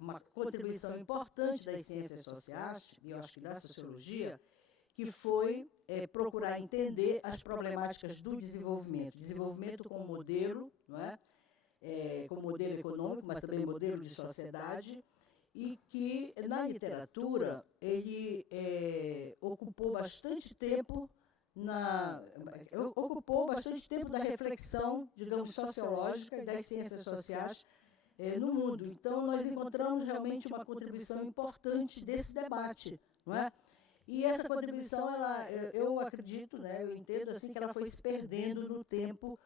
uma contribuição importante das ciências sociais, e eu acho que da sociologia, que foi procurar entender as problemáticas do desenvolvimento como modelo, não é? Como modelo econômico, mas também modelo de sociedade, e que, na literatura, ele ocupou bastante tempo da reflexão, digamos, sociológica e das ciências sociais no mundo. Então, nós encontramos realmente uma contribuição importante desse debate, não é? E essa contribuição, eu acredito, né, eu entendo assim, que ela foi se perdendo no tempo,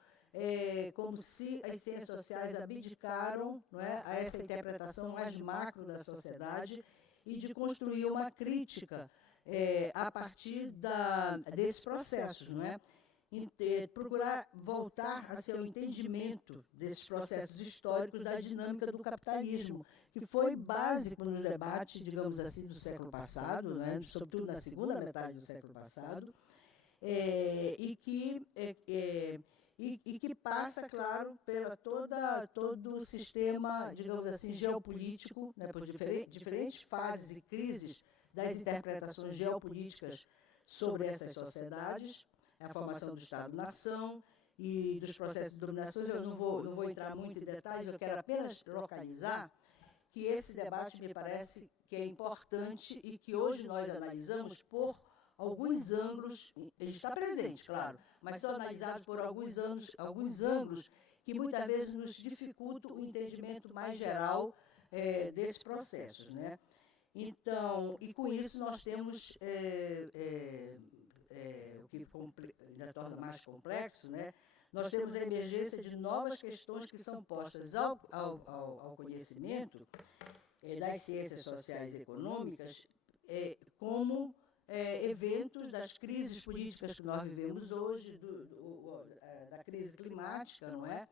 como se as ciências sociais abdicaram, não é, a essa interpretação mais macro da sociedade e de construir uma crítica a partir desses processos, não é? Procurar voltar a seu entendimento desses processos históricos da dinâmica do capitalismo, que foi básico nos debates, digamos assim, do século passado, né, sobretudo na segunda metade do século passado, e que passa, claro, pela todo o sistema, digamos assim, geopolítico, né, por diferentes fases e crises das interpretações geopolíticas sobre essas sociedades, a formação do Estado-nação e dos processos de dominação. Eu não vou entrar muito em detalhes, eu quero apenas localizar que esse debate me parece que é importante e que hoje nós analisamos por alguns ângulos. Ele está presente, claro, mas são analisados por alguns ângulos que muitas vezes nos dificultam o entendimento mais geral desses processos, né? Então, e com isso nós temos o que ainda torna mais complexo, né? Nós temos a emergência de novas questões que são postas ao conhecimento das ciências sociais e econômicas como eventos das crises políticas que nós vivemos hoje, da crise climática, não é?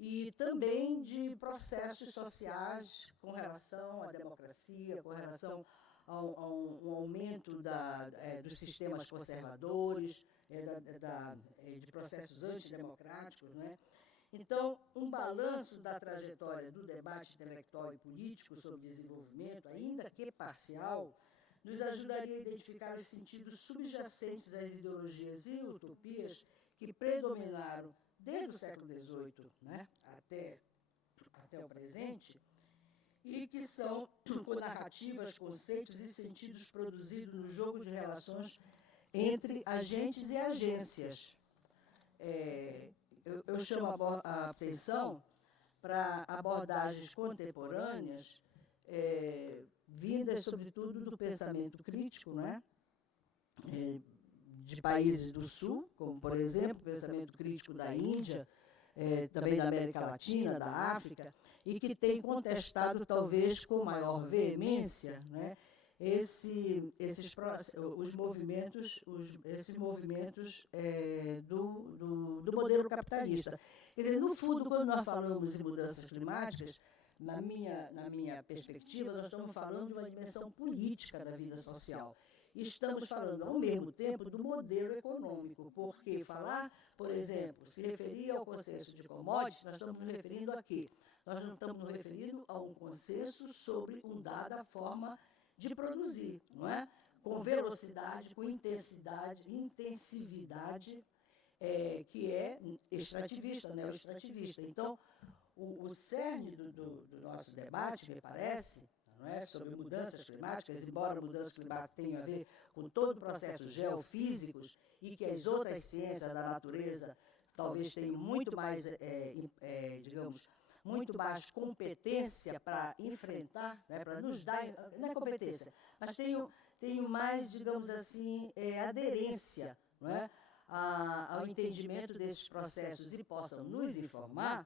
E também de processos sociais com relação à democracia, com relação a um aumento dos sistemas conservadores, de processos antidemocráticos, não é? Então, um balanço da trajetória do debate intelectual e político sobre desenvolvimento, ainda que parcial, nos ajudaria a identificar os sentidos subjacentes às ideologias e utopias que predominaram desde o século XVIII, né, até o presente, e que são com narrativas, conceitos e sentidos produzidos no jogo de relações entre agentes e agências. Eu chamo a atenção para abordagens contemporâneas, vindas, sobretudo, do pensamento crítico, né? De países do Sul, como, por exemplo, o pensamento crítico da Índia, também da América Latina, da África, e que tem contestado, talvez com maior veemência, né, esses movimentos do modelo capitalista. Quer dizer, no fundo, quando nós falamos de mudanças climáticas, na minha perspectiva, nós estamos falando de uma dimensão política da vida social. E estamos falando, ao mesmo tempo, do modelo econômico, porque falar, por exemplo, se referir ao consenso de commodities, nós estamos nos referindo a quê? Nós não estamos nos referindo a um consenso sobre uma dada forma de produzir, não é? Com velocidade, com intensividade, que é extrativista, neoextrativista. Então, o cerne do nosso debate, me parece, não é, sobre mudanças climáticas, embora mudanças climáticas tenham a ver com todo o processo geofísicos e que as outras ciências da natureza talvez tenham muito mais, digamos, muito mais competência para enfrentar, né, para nos dar, não é competência, mas tenham mais, digamos assim, aderência, não é, ao entendimento desses processos e possam nos informar.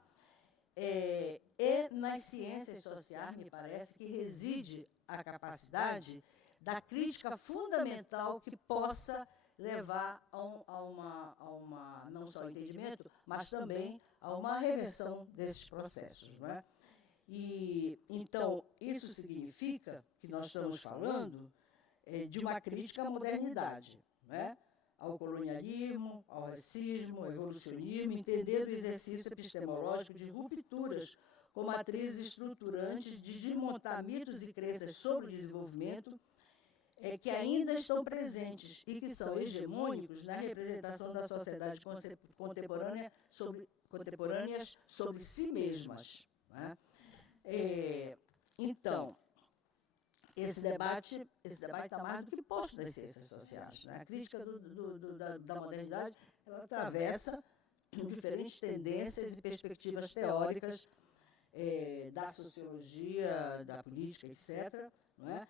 Nas ciências sociais, me parece, que reside a capacidade da crítica fundamental que possa levar a uma não só entendimento, mas também a uma reversão desses processos, não é? E, então, isso significa que nós estamos falando de uma crítica à modernidade, não é? Ao colonialismo, ao racismo, ao evolucionismo, entender o exercício epistemológico de rupturas como matrizes estruturantes de desmontar mitos e crenças sobre o desenvolvimento que ainda estão presentes e que são hegemônicos na representação da sociedade contemporâneas sobre si mesmas. Né? Então, esse debate está mais do que posto das ciências sociais. Né? A crítica da modernidade ela atravessa diferentes tendências e perspectivas teóricas da sociologia, da política, etc. Não é?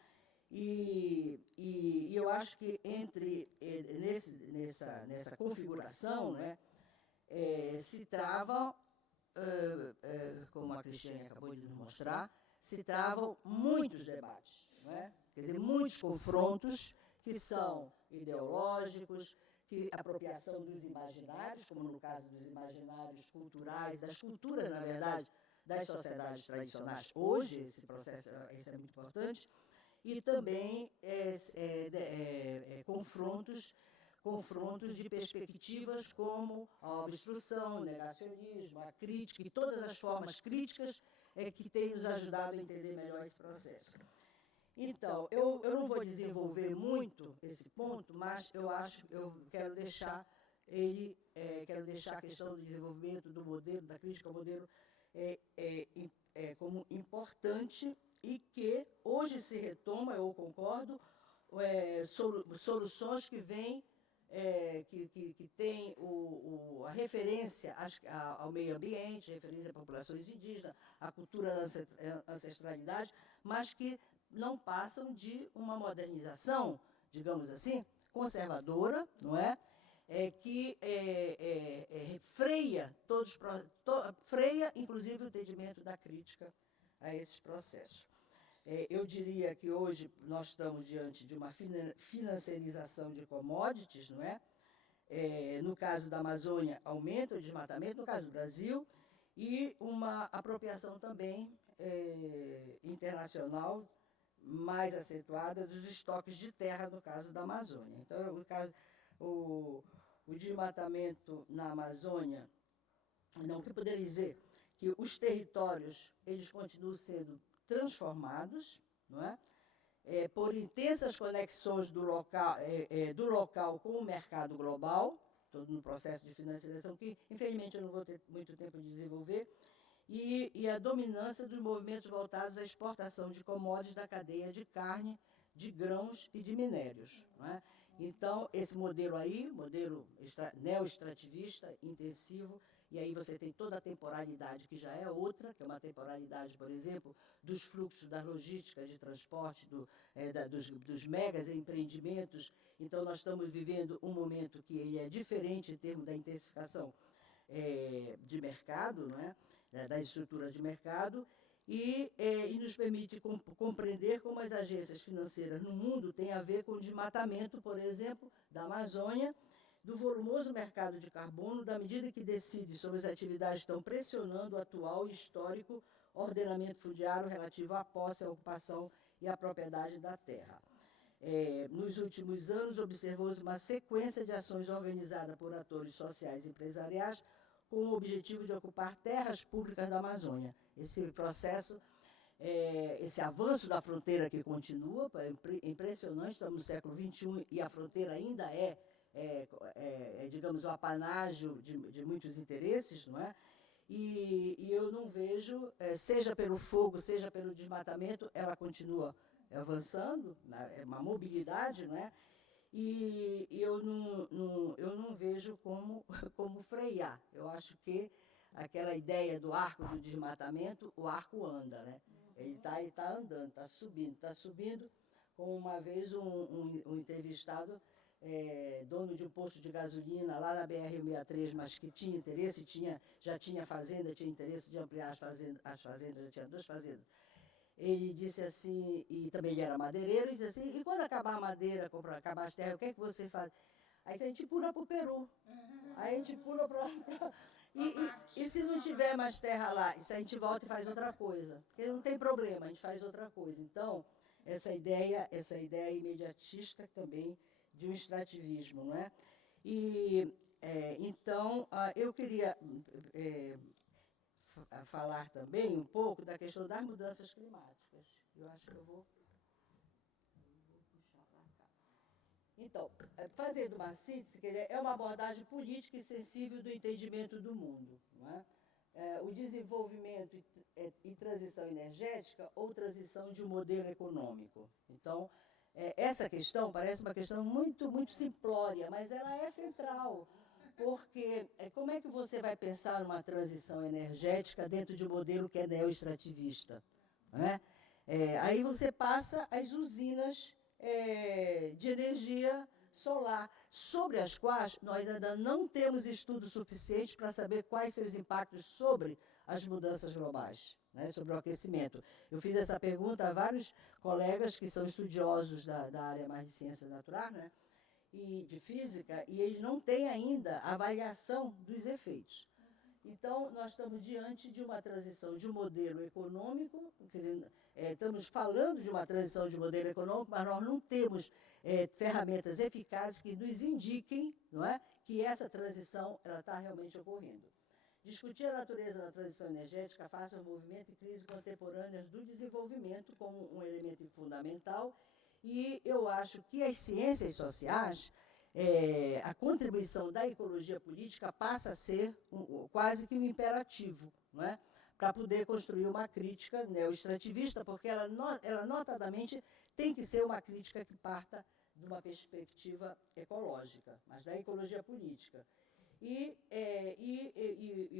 E eu acho que nessa configuração, né, se travam, como a Cristiane acabou de nos mostrar, se travam muitos debates, não é? Quer dizer, muitos confrontos que são ideológicos, que apropriação dos imaginários, como no caso dos imaginários culturais, das culturas, na verdade, das sociedades tradicionais. Hoje, esse processo esse é muito importante, e também confrontos de perspectivas como a obstrução, o negacionismo, a crítica, e todas as formas críticas que têm nos ajudado a entender melhor esse processo. Então, eu não vou desenvolver muito esse ponto, mas eu quero deixar a questão do desenvolvimento do modelo, da crítica ao modelo, como importante e que hoje se retoma, eu concordo, soluções que vêm, que têm a referência ao meio ambiente, a referência a populações indígenas, à cultura da ancestralidade, mas que não passam de uma modernização, digamos assim, conservadora, não é? Que freia, inclusive, o entendimento da crítica a esses processos. Eu diria que hoje nós estamos diante de uma financiarização de commodities, não é? No caso da Amazônia, aumenta o desmatamento, no caso do Brasil, e uma apropriação também internacional mais acentuada dos estoques de terra, no caso da Amazônia. Então, o desmatamento na Amazônia, não, o que eu poderia dizer? Que os territórios, eles continuam sendo transformados, não é? Por intensas conexões do local com o mercado global, todo no processo de financiarização, que, infelizmente, eu não vou ter muito tempo de desenvolver, e a dominância dos movimentos voltados à exportação de commodities da cadeia de carne, de grãos e de minérios. Não é? Então, esse modelo aí, modelo neoextrativista, intensivo, e aí você tem toda a temporalidade, que já é outra, que é uma temporalidade, por exemplo, dos fluxos da logística de transporte, dos megas empreendimentos. Então, nós estamos vivendo um momento que ele é diferente em termos da intensificação de mercado, não é? Das estruturas de mercado, e nos permite compreender como as agências financeiras no mundo têm a ver com o desmatamento, por exemplo, da Amazônia, do volumoso mercado de carbono, da medida que decide sobre as atividades que estão pressionando o atual e histórico ordenamento fundiário relativo à posse, à ocupação e à propriedade da terra. Nos últimos anos, observou-se uma sequência de ações organizadas por atores sociais e empresariais com o objetivo de ocupar terras públicas da Amazônia. Esse processo, esse avanço da fronteira que continua, é impressionante, estamos no século XXI e a fronteira ainda digamos, o apanágio de muitos interesses, não é? E eu não vejo, seja pelo fogo, seja pelo desmatamento, ela continua avançando, é uma mobilidade, não é? E eu não vejo como frear. Eu acho que aquela ideia do arco do desmatamento, o arco anda, né? Ele está andando, está subindo, como uma vez um entrevistado, dono de um posto de gasolina lá na BR-63, mas que tinha interesse, já tinha fazenda, tinha interesse de ampliar as fazendas, já tinha 2 fazendas. Ele disse assim, e também ele era madeireiro, e disse assim, e quando acabar a madeira, acabar as terras, o que é que você faz? Aí a gente pula para o Peru. Aí a gente pula para... E se não tiver mais terra lá, isso a gente volta e faz outra coisa. Porque não tem problema, a gente faz outra coisa. Então, essa ideia imediatista também de um extrativismo, não é? Então, eu queria falar também um pouco da questão das mudanças climáticas. Eu acho que eu vou puxar para cá. Então, fazendo uma síntese, é uma abordagem política e sensível do entendimento do mundo, não é? O desenvolvimento e transição energética ou transição de um modelo econômico. Então, essa questão parece uma questão muito, muito simplória, mas ela é central, porque como é que você vai pensar numa transição energética dentro de um modelo que é neoextrativista? Não é? Aí você passa as usinas de energia solar, sobre as quais nós ainda não temos estudos suficientes para saber quais são os impactos sobre as mudanças globais, né, sobre o aquecimento. Eu fiz essa pergunta a vários colegas que são estudiosos da área mais de ciências naturais, né, e de física, e eles não têm ainda avaliação dos efeitos. Então, nós estamos diante de uma transição de um modelo econômico, quer dizer, estamos falando de uma transição de modelo econômico, mas nós não temos ferramentas eficazes que nos indiquem, não é, que essa transição está realmente ocorrendo. discutir a natureza da transição energética face ao movimento e crises contemporâneas do desenvolvimento como um elemento fundamental, e eu acho que as ciências sociais, a contribuição da ecologia política passa a ser quase que um imperativo, não é? Para poder construir uma crítica neoextrativista, porque ela notadamente tem que ser uma crítica que parta de uma perspectiva ecológica, mas da ecologia política. E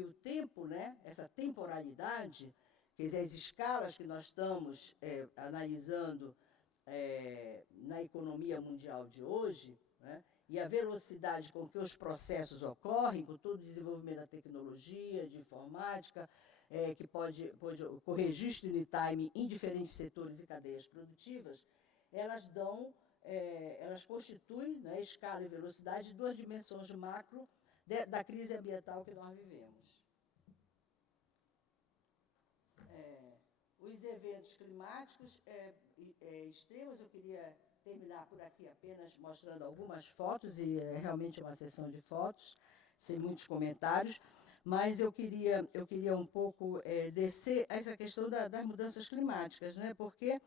o tempo, né, essa temporalidade, quer dizer, as escalas que nós estamos analisando na economia mundial de hoje, né, e a velocidade com que os processos ocorrem, com todo o desenvolvimento da tecnologia, de informática, que pode ocorrer registro in time em diferentes setores e cadeias produtivas, elas constituem, né, escala e velocidade, duas dimensões macro da crise ambiental que nós vivemos. Os eventos climáticos extremos, eu queria terminar por aqui apenas mostrando algumas fotos, e é realmente uma sessão de fotos, sem muitos comentários, mas eu queria um pouco descer a essa questão das mudanças climáticas, né? Porque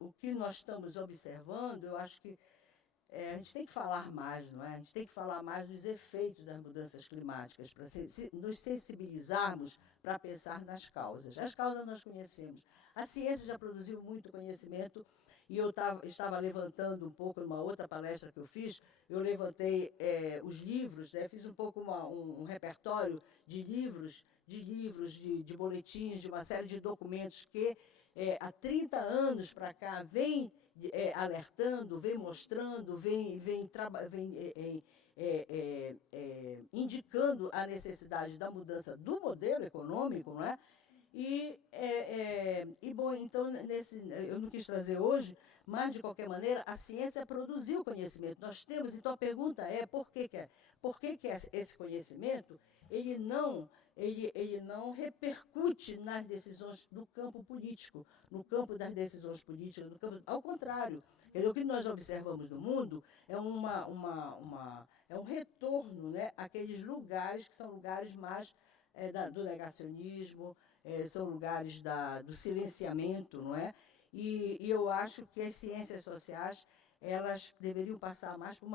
o que nós estamos observando, eu acho que a gente tem que falar mais, não é? A gente tem que falar mais dos efeitos das mudanças climáticas, para nos sensibilizarmos para pensar nas causas. As causas nós conhecemos. A ciência já produziu muito conhecimento, e eu estava levantando um pouco, numa outra palestra que eu fiz, eu levantei os livros, né? Fiz um pouco um repertório de livros, de boletins, de uma série de documentos que há 30 anos para cá vem alertando, vem mostrando, vem indicando a necessidade da mudança do modelo econômico, não é? Bom, então, eu não quis trazer hoje, mas, de qualquer maneira, a ciência produziu conhecimento. Nós temos, então, a pergunta é por que esse conhecimento ele não repercute nas decisões do campo político, no campo das decisões políticas, ao contrário. Quer dizer, o que nós observamos no mundo é um retorno, né, àqueles lugares que são lugares mais do negacionismo, são lugares do silenciamento, não é? E eu acho que as ciências sociais elas deveriam passar mais por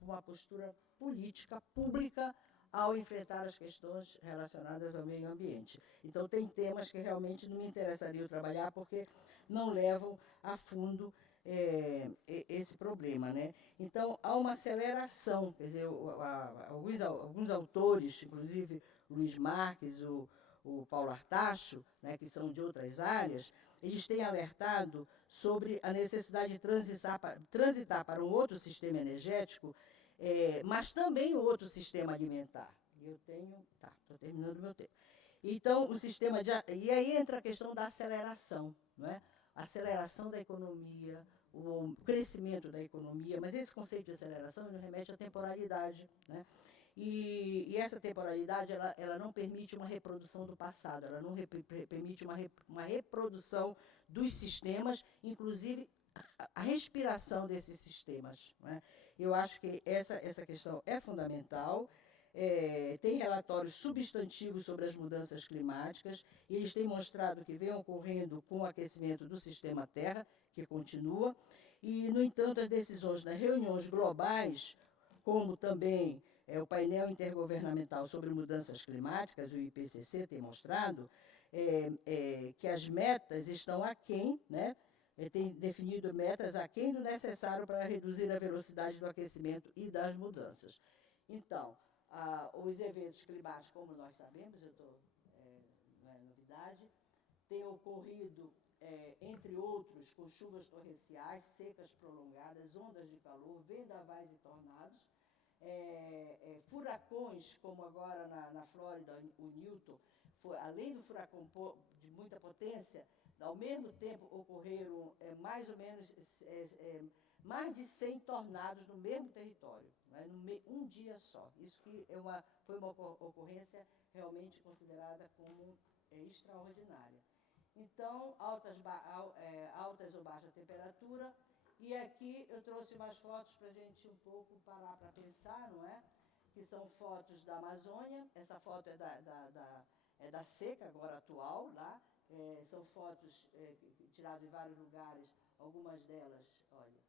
uma postura política, pública, ao enfrentar as questões relacionadas ao meio ambiente. Então, tem temas que realmente não me interessariam trabalhar, porque não levam a fundo esse problema, né? Então, há uma aceleração, quer dizer, alguns autores, inclusive Luiz Marques, o Paulo Artacho, né, que são de outras áreas, eles têm alertado sobre a necessidade de transitar para um outro sistema energético, mas também outro sistema alimentar. Estou terminando o meu tempo. Então, e aí entra a questão da aceleração, não é? A aceleração da economia, o crescimento da economia, mas esse conceito de aceleração ele remete à temporalidade, né? E essa temporalidade ela não permite uma reprodução do passado, ela não permite uma reprodução dos sistemas, inclusive a respiração desses sistemas, né? Eu acho que essa questão é fundamental. Tem relatórios substantivos sobre as mudanças climáticas, e eles têm mostrado que vem ocorrendo com o aquecimento do sistema Terra, que continua, e, no entanto, as decisões nas reuniões globais, como também o painel intergovernamental sobre mudanças climáticas, o IPCC, tem mostrado que as metas estão aquém, né? Tem definido metas aquém do necessário para reduzir a velocidade do aquecimento e das mudanças. Então, os eventos climáticos, como nós sabemos, não é novidade, têm ocorrido, entre outros, com chuvas torrenciais, secas prolongadas, ondas de calor, vendavais e tornados, furacões, como agora na Flórida, o Newton, além do furacão de muita potência, ao mesmo tempo ocorreram mais ou menos mais de 100 tornados no mesmo território, né, um dia só. Isso que foi uma ocorrência realmente considerada como extraordinária. Então, altas ou baixa temperatura. E aqui eu trouxe umas fotos para a gente um pouco parar para pensar, não é? que são fotos da Amazônia. Essa foto é da seca, agora atual, lá. São fotos tiradas em vários lugares, algumas delas, olha,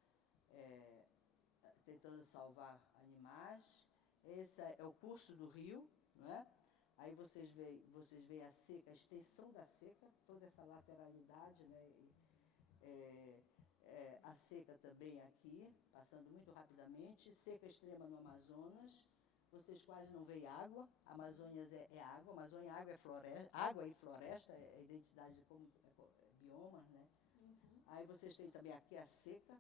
tentando salvar animais. Esse é o curso do rio, não é? Aí vocês veem a seca, a extensão da seca, toda essa lateralidade, né? A seca também aqui, passando muito rapidamente, seca extrema no Amazonas, vocês quase não veem água, a Amazônia é água, a Amazônia é floresta, água e floresta, é a identidade como biomas, né? Aí vocês têm também aqui a seca,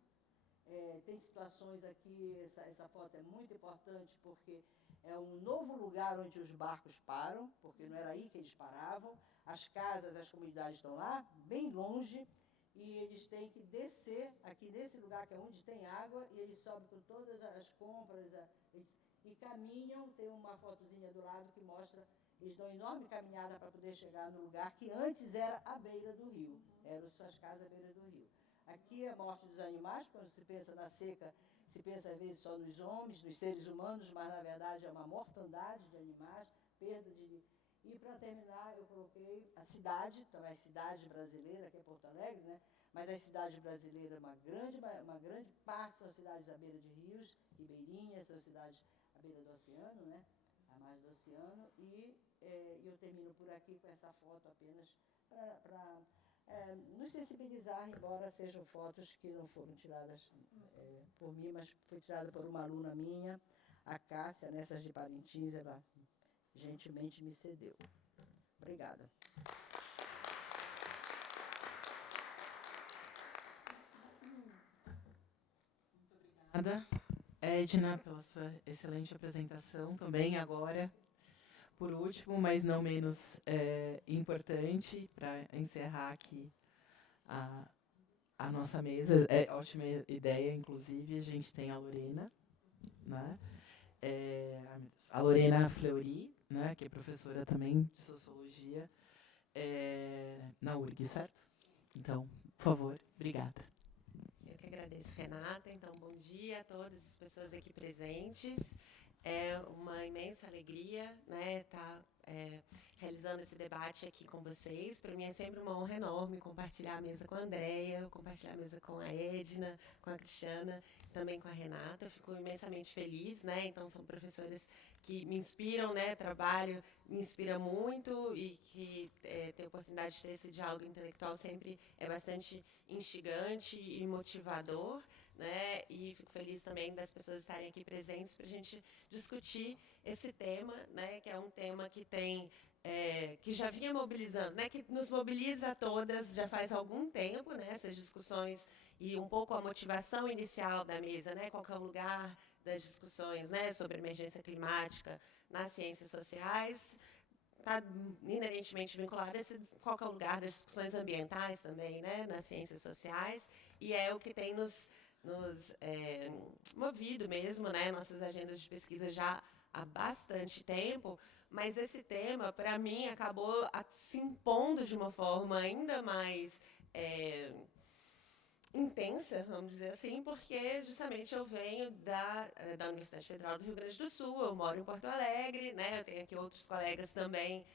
tem situações aqui, essa foto é muito importante porque é um novo lugar onde os barcos param, porque não era aí que eles paravam, as casas, as comunidades estão lá, bem longe, e eles têm que descer aqui nesse lugar que é onde tem água, e eles sobem com todas as compras, e caminham. Tem uma fotozinha do lado que mostra, eles dão enorme caminhada para poder chegar no lugar que antes era à beira do rio, eram suas casas à beira do rio. Aqui é a morte dos animais, quando se pensa na seca, se pensa às vezes só nos homens, nos seres humanos, mas na verdade é uma mortandade de animais, perda de... E para terminar, eu coloquei a cidade, também a cidade brasileira, que é Porto Alegre, né? Mas a cidade brasileira, uma grande parte são cidades à beira de rios, ribeirinhas, são cidades à beira do oceano, né? À margem do oceano, e eu termino por aqui com essa foto apenas para nos sensibilizar, embora sejam fotos que não foram tiradas por mim, mas foi tirada por uma aluna minha, a Cássia, nessas de Parintins, ela gentilmente me cedeu. Obrigada. Obrigada, Edna, pela sua excelente apresentação também agora. Por último, mas não menos importante, para encerrar aqui a nossa mesa, ótima ideia, inclusive, a gente tem a Lorena, né? A Lorena Fleury, né, que é professora também de Sociologia na URG, certo? Então, por favor, obrigada. Eu que agradeço, Renata. Então, bom dia a todas as pessoas aqui presentes. É uma imensa alegria, né, estar realizando esse debate aqui com vocês. Para mim é sempre uma honra enorme compartilhar a mesa com a Andréia, compartilhar a mesa com a Edna, com a Cristiana, também com a Renata. Eu fico imensamente feliz, né? Então, são professoras que me inspiram, né? Trabalho me inspira muito e que ter a oportunidade de ter esse diálogo intelectual sempre é bastante instigante e motivador, né? E fico feliz também das pessoas estarem aqui presentes para a gente discutir esse tema, né? Que é um tema que tem que já vinha mobilizando, né? Que nos mobiliza a todas já faz algum tempo, né? Essas discussões e um pouco a motivação inicial da mesa, né? Qual que é o lugar das discussões, né? Sobre emergência climática nas ciências sociais. Está inerentemente vinculado a qual que é o lugar das discussões ambientais também, né? Nas ciências sociais. E é o que tem nos movido mesmo, né? Nossas agendas de pesquisa já há bastante tempo, mas esse tema, para mim, acabou se impondo de uma forma ainda mais intensa, vamos dizer assim, porque justamente eu venho da Universidade Federal do Rio Grande do Sul, eu moro em Porto Alegre, né? Eu tenho aqui outros colegas também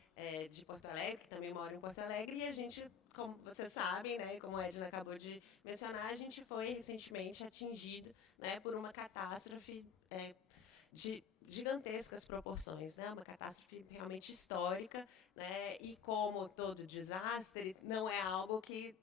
de Porto Alegre, que também moram em Porto Alegre, e a gente, como vocês sabem, né, como a Edna acabou de mencionar, a gente foi recentemente atingido, né, por uma catástrofe de gigantescas proporções, né? Uma catástrofe realmente histórica, né? E como todo desastre, não é algo que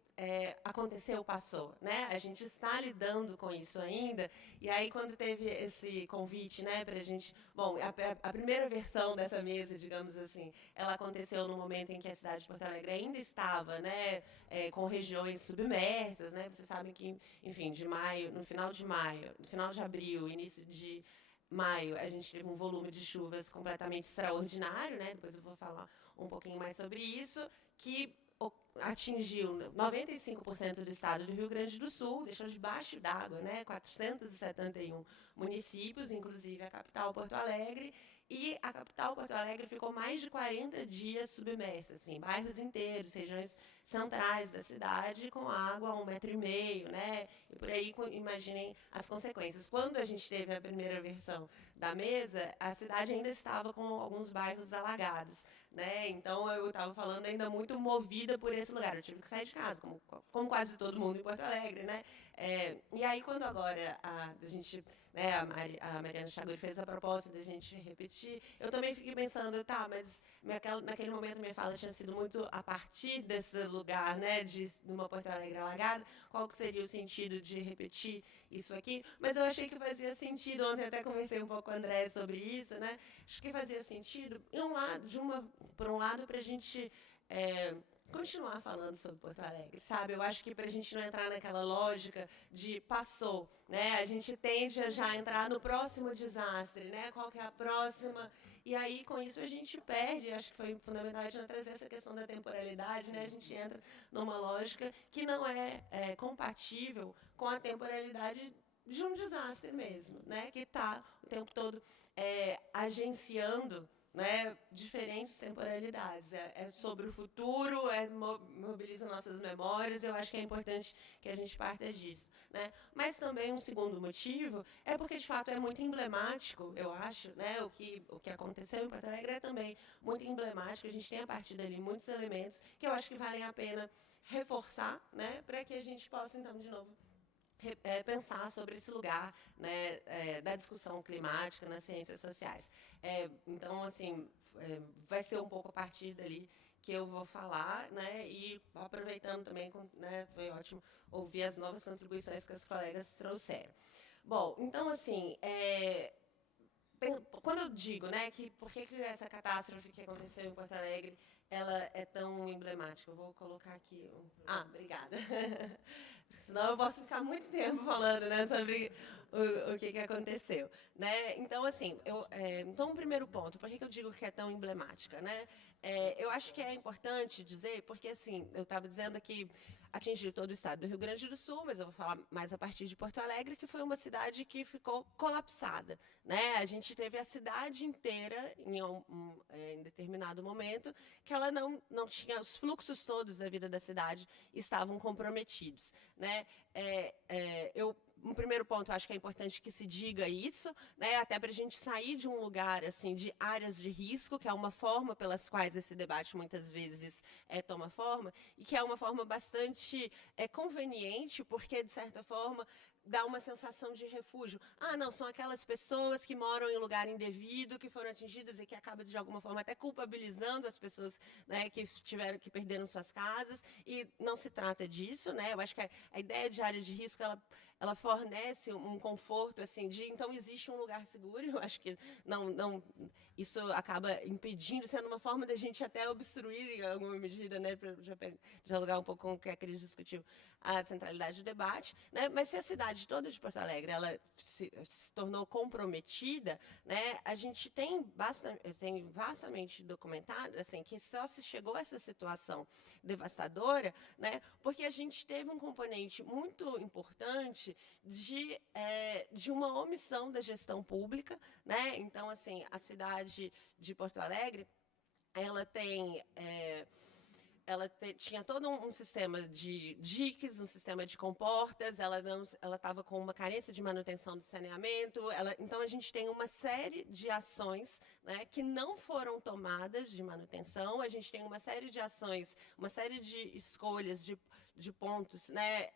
aconteceu, passou, né? A gente está lidando com isso ainda. E aí, quando teve esse convite, né, para a gente, bom, a primeira versão dessa mesa, digamos assim, ela aconteceu no momento em que a cidade de Porto Alegre ainda estava, né, com regiões submersas, né? Vocês sabem que, enfim, no final de abril, início de maio, a gente teve um volume de chuvas completamente extraordinário, né? Depois eu vou falar um pouquinho mais sobre isso, que atingiu 95% do estado do Rio Grande do Sul, deixou debaixo d'água, né? 471 municípios, inclusive a capital Porto Alegre, e a capital Porto Alegre ficou mais de 40 dias submersa, assim, bairros inteiros, regiões centrais da cidade com água a 1,5 metro, né? E por aí, imaginem as consequências. Quando a gente teve a primeira versão da mesa, a cidade ainda estava com alguns bairros alagados, né? Então, eu estava falando ainda muito movida por esse lugar. Eu tive que sair de casa, como quase todo mundo em Porto Alegre, né? E aí, quando agora a gente, né, a Mariana Chaguri fez a proposta da gente repetir, eu também fiquei pensando, tá, mas naquele momento minha fala tinha sido muito a partir desse lugar, né, de uma Porto Alegre alagada, qual que seria o sentido de repetir isso aqui? Mas eu achei que fazia sentido, ontem até conversei um pouco com o André sobre isso, né, acho que fazia sentido, por um lado, para a gente continuar falando sobre Porto Alegre, sabe? Eu acho que para a gente não entrar naquela lógica de passou, né? A gente tende a já entrar no próximo desastre, né? Qual que é a próxima? E aí, com isso, a gente perde, acho que foi fundamental a gente não trazer essa questão da temporalidade, né? A gente entra numa lógica que não é compatível com a temporalidade de um desastre mesmo, né? Que está o tempo todo agenciando, né, diferentes temporalidades. É sobre o futuro, mobiliza nossas memórias, eu acho que é importante que a gente parta disso, né? Mas também um segundo motivo é porque, de fato, é muito emblemático, eu acho, né, o que aconteceu em Porto Alegre é também muito emblemático, a gente tem a partir dali muitos elementos que eu acho que valem a pena reforçar, né, para que a gente possa, então, de novo, pensar sobre esse lugar, né, da discussão climática nas ciências sociais. Então, assim, vai ser um pouco a partir dali que eu vou falar, né, e aproveitando também, né, foi ótimo ouvir as novas contribuições que as colegas trouxeram. Bom, então, assim, quando eu digo, né, que por que essa catástrofe que aconteceu em Porto Alegre ela é tão emblemática, eu vou colocar aqui. Obrigada. Senão eu posso ficar muito tempo falando, né, sobre o que aconteceu, né? Então, assim, então, o primeiro ponto, por que eu digo que é tão emblemática, né? Eu acho que é importante dizer, porque, assim, eu estava dizendo que atingiu todo o estado do Rio Grande do Sul, mas eu vou falar mais a partir de Porto Alegre, que foi uma cidade que ficou colapsada, né? A gente teve a cidade inteira em determinado momento que ela não tinha, os fluxos todos da vida da cidade estavam comprometidos, né? Um primeiro ponto, acho que é importante que se diga isso, né, até para a gente sair de um lugar assim de áreas de risco, que é uma forma pelas quais esse debate muitas vezes toma forma, e que é uma forma bastante conveniente, porque, de certa forma, dá uma sensação de refúgio. Não, são aquelas pessoas que moram em lugar indevido, que foram atingidas e que acaba, de alguma forma, até culpabilizando as pessoas, né, que perderam suas casas, e não se trata disso, né? Eu acho que a ideia de área de risco, ela fornece um conforto, assim, então existe um lugar seguro, eu acho que isso acaba impedindo, sendo uma forma da gente até obstruir, em alguma medida, né, para dialogar um pouco com o que a Cris discutiu, a centralidade do debate, né? Mas se a cidade toda de Porto Alegre ela se tornou comprometida, né, a gente tem vastamente documentado, assim, que só se chegou a essa situação devastadora, né, porque a gente teve um componente muito importante de uma omissão da gestão pública, né? Então, assim, a cidade de Porto Alegre, ela tinha todo um sistema de diques, um sistema de comportas, ela estava com uma carência de manutenção do saneamento, então a gente tem uma série de ações, né, que não foram tomadas de manutenção, a gente tem uma série de ações, uma série de escolhas de pontos, né,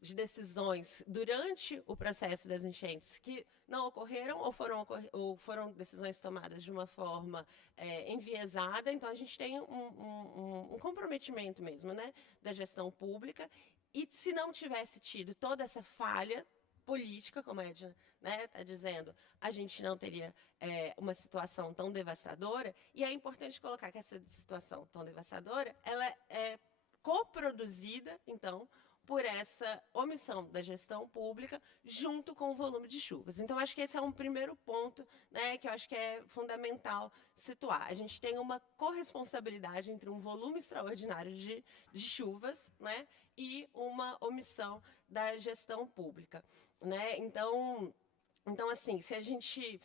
de decisões durante o processo das enchentes que não ocorreram ou foram decisões tomadas de uma forma enviesada. Então, a gente tem um comprometimento mesmo, né, da gestão pública. E se não tivesse tido toda essa falha política, como a Edna está dizendo, a gente não teria uma situação tão devastadora. E é importante colocar que essa situação tão devastadora ela é coproduzida, então, por essa omissão da gestão pública junto com o volume de chuvas. Então, acho que esse é um primeiro ponto, né, que eu acho que é fundamental situar. A gente tem uma corresponsabilidade entre um volume extraordinário de chuvas, né, e uma omissão da gestão pública, né? Então, assim, se a gente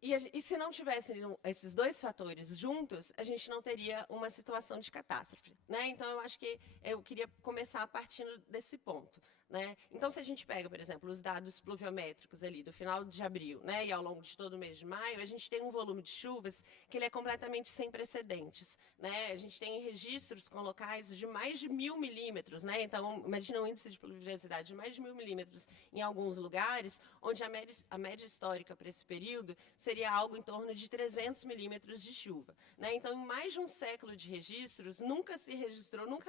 E se não tivessem esses dois fatores juntos, a gente não teria uma situação de catástrofe, né? Então, eu acho que eu queria começar partindo desse ponto, né? Então, se a gente pega, por exemplo, os dados pluviométricos ali do final de abril, né, e ao longo de todo o mês de maio, a gente tem um volume de chuvas que ele é completamente sem precedentes, né? A gente tem registros com locais de mais de 1.000 milímetros, né? Então, imagina um índice de pluviosidade de mais de 1.000 milímetros em alguns lugares, onde a média histórica para esse período seria algo em torno de 300 milímetros de chuva, né? Então, em mais de um século de registros, nunca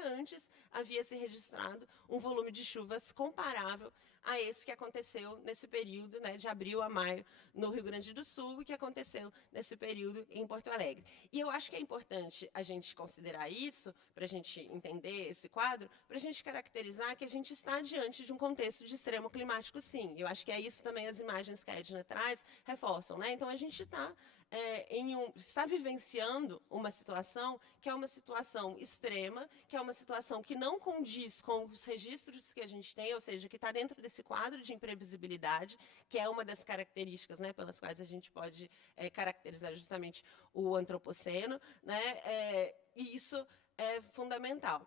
antes havia se registrado um volume de chuvas comparável a esse que aconteceu nesse período, né, de abril a maio no Rio Grande do Sul, e que aconteceu nesse período em Porto Alegre. E eu acho que é importante a gente considerar isso, para a gente entender esse quadro, para a gente caracterizar que a gente está diante de um contexto de extremo climático, sim. Eu acho que é isso também as imagens que a Edna traz reforçam, né? Então, a gente está vivenciando uma situação que é uma situação extrema, que é uma situação que não condiz com os registros que a gente tem, ou seja, que está dentro desse quadro de imprevisibilidade, que é uma das características, né, pelas quais a gente pode caracterizar justamente o antropoceno, né? E isso é fundamental.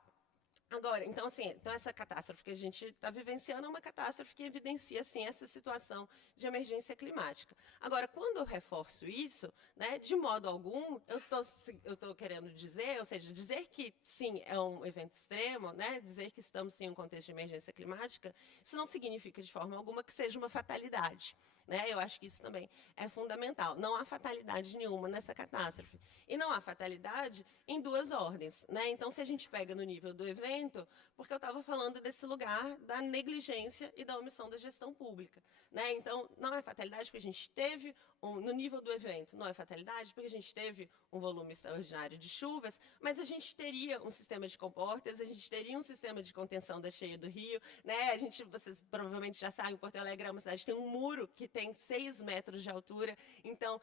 Agora, então, assim, essa catástrofe que a gente está vivenciando é uma catástrofe que evidencia, assim, essa situação de emergência climática. Agora, quando eu reforço isso, né, de modo algum, eu estou querendo dizer, ou seja, dizer que, sim, é um evento extremo, né, dizer que estamos, sim, em um contexto de emergência climática, isso não significa, de forma alguma, que seja uma fatalidade. Né? Eu acho que isso também é fundamental. Não há fatalidade nenhuma nessa catástrofe. E não há fatalidade em duas ordens. Né? Então, se a gente pega no nível do evento, porque eu estava falando desse lugar da negligência e da omissão da gestão pública. Né? Então, não é fatalidade porque a gente teve, no nível do evento, não é fatalidade porque a gente teve um volume extraordinário de chuvas, mas a gente teria um sistema de comportas, a gente teria um sistema de contenção da cheia do rio. Né? Vocês provavelmente já sabem, Porto Alegre é uma cidade que tem um muro que tem 6 metros de altura, então,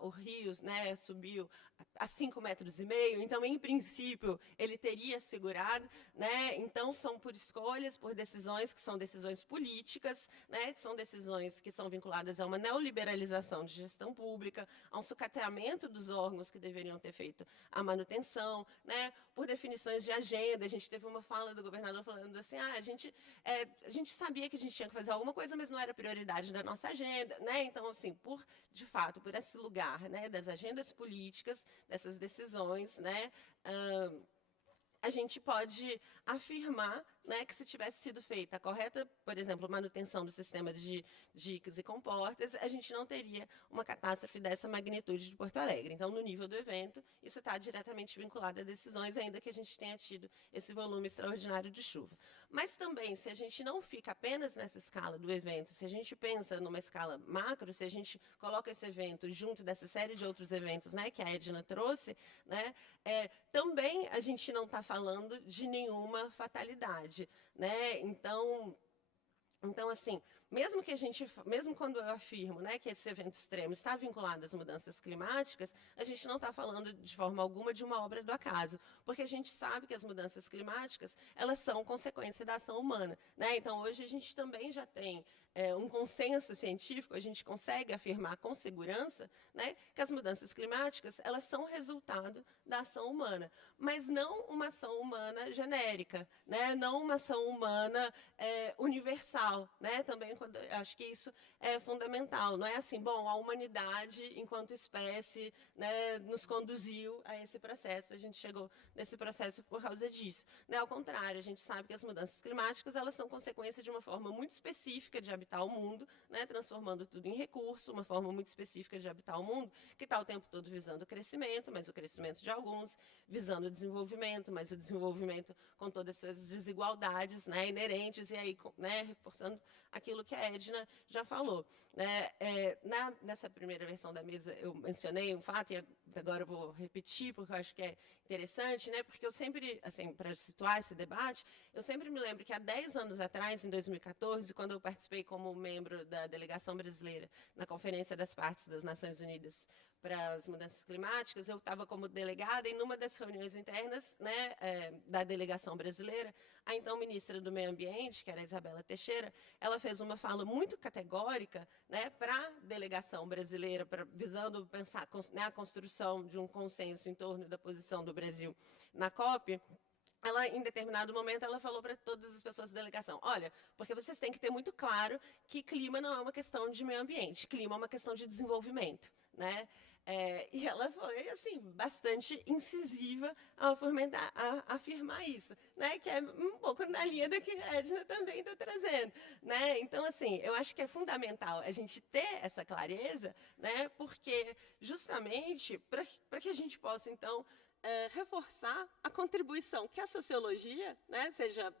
o rio, né, subiu a 5,5 metros, então, em princípio, ele teria segurado, né? Então, são por escolhas, por decisões que são decisões políticas, né, que são decisões que são vinculadas a uma neoliberalização de gestão pública, a um sucateamento dos órgãos que deveriam ter feito a manutenção, né, por definições de agenda. A gente teve uma fala do governador falando assim, a gente sabia que a gente tinha que fazer alguma coisa, mas não era prioridade da nossa agenda, né? Então, assim, de fato, por esse lugar, né, das agendas políticas, dessas decisões, né, a gente pode afirmar, né, que se tivesse sido feita a correta, por exemplo, manutenção do sistema de diques e comportas, a gente não teria uma catástrofe dessa magnitude de Porto Alegre. Então, no nível do evento, isso está diretamente vinculado a decisões, ainda que a gente tenha tido esse volume extraordinário de chuva. Mas também, se a gente não fica apenas nessa escala do evento, se a gente pensa numa escala macro, se a gente coloca esse evento junto dessa série de outros eventos, né, que a Edna trouxe, né, também a gente não está falando de nenhuma fatalidade, né? Então, assim, mesmo quando eu afirmo, né, que esse evento extremo está vinculado às mudanças climáticas, a gente não está falando de forma alguma de uma obra do acaso, porque a gente sabe que as mudanças climáticas, elas são consequência da ação humana, né? Então, hoje a gente também já tem um consenso científico, a gente consegue afirmar com segurança, né, que as mudanças climáticas, elas são resultado da ação humana, mas não uma ação humana genérica, né? Não uma ação humana universal, né? Também acho que isso é fundamental. Não é assim, bom, a humanidade, enquanto espécie, né, nos conduziu a esse processo, a gente chegou nesse processo por causa disso. Né? Ao contrário, a gente sabe que as mudanças climáticas, elas são consequência de uma forma muito específica de habitar o mundo, né, transformando tudo em recurso, uma forma muito específica de habitar o mundo, que está o tempo todo visando o crescimento, mas o crescimento de alguns, visando o desenvolvimento, mas o desenvolvimento com todas essas desigualdades, né, inerentes, e aí, né, reforçando aquilo que a Edna já falou. Né? Nessa primeira versão da mesa, eu mencionei um fato, e agora eu vou repetir, porque eu acho que é interessante, né? Porque eu sempre, assim, para situar esse debate, eu sempre me lembro que há 10 anos atrás, em 2014, quando eu participei como membro da delegação brasileira na Conferência das Partes das Nações Unidas para as mudanças climáticas, eu estava como delegada, e numa das reuniões internas, né, da delegação brasileira, a então ministra do Meio Ambiente, que era a Isabela Teixeira, ela fez uma fala muito categórica, né, para a delegação brasileira, visando pensar, né, a construção de um consenso em torno da posição do Brasil na COP. Ela, em determinado momento, ela falou para todas as pessoas da delegação, olha, porque vocês têm que ter muito claro que clima não é uma questão de meio ambiente, clima é uma questão de desenvolvimento, né? E ela foi, assim, bastante incisiva ao afirmar isso, né? Que é um pouco na linha do que a Edna também está trazendo, né? Então, assim, eu acho que é fundamental a gente ter essa clareza, né? Porque, justamente, para que a gente possa, então, reforçar a contribuição que a sociologia, né, seja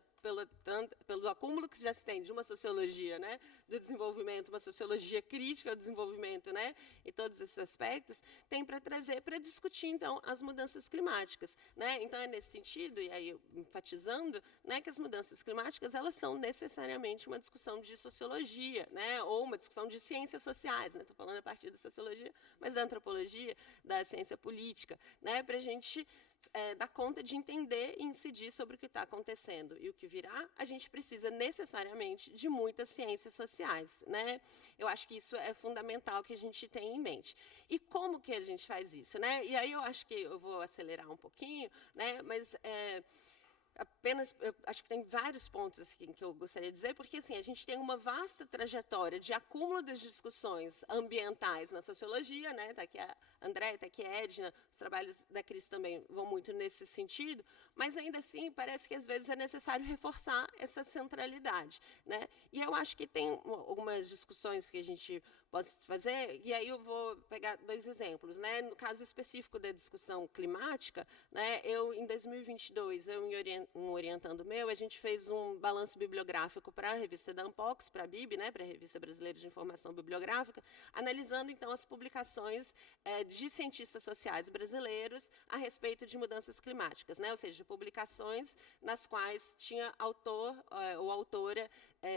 pelo acúmulo que já se tem de uma sociologia, né, do desenvolvimento, uma sociologia crítica ao desenvolvimento, né, e todos esses aspectos, tem para trazer, para discutir, então, as mudanças climáticas, né. Então, é nesse sentido, e aí enfatizando, né, que as mudanças climáticas, elas são necessariamente uma discussão de sociologia, né, ou uma discussão de ciências sociais, né, estou falando a partir da sociologia, mas da antropologia, da ciência política, né, para a gente dar conta de entender e incidir sobre o que está acontecendo e o que virá, a gente precisa necessariamente de muitas ciências sociais, né? Eu acho que isso é fundamental que a gente tenha em mente. E como que a gente faz isso, né? E aí eu acho que eu vou acelerar um pouquinho, né? Mas eu acho que tem vários pontos assim, que eu gostaria de dizer, porque assim, a gente tem uma vasta trajetória de acúmulo das discussões ambientais na sociologia, né? Está aqui a Andréia, está aqui a Edna, os trabalhos da Cris também vão muito nesse sentido, mas ainda assim parece que às vezes é necessário reforçar essa centralidade, né? E eu acho que tem algumas discussões que a gente pode fazer, e aí eu vou pegar 2 exemplos, né? No caso específico da discussão climática, né? Em 2022, um orientando meu, a gente fez um balanço bibliográfico para a revista da Ampox, para a BIB, né? Para a Revista Brasileira de Informação Bibliográfica, analisando então as publicações de cientistas sociais brasileiros a respeito de mudanças climáticas, né? Ou seja, publicações nas quais tinha autor ou autora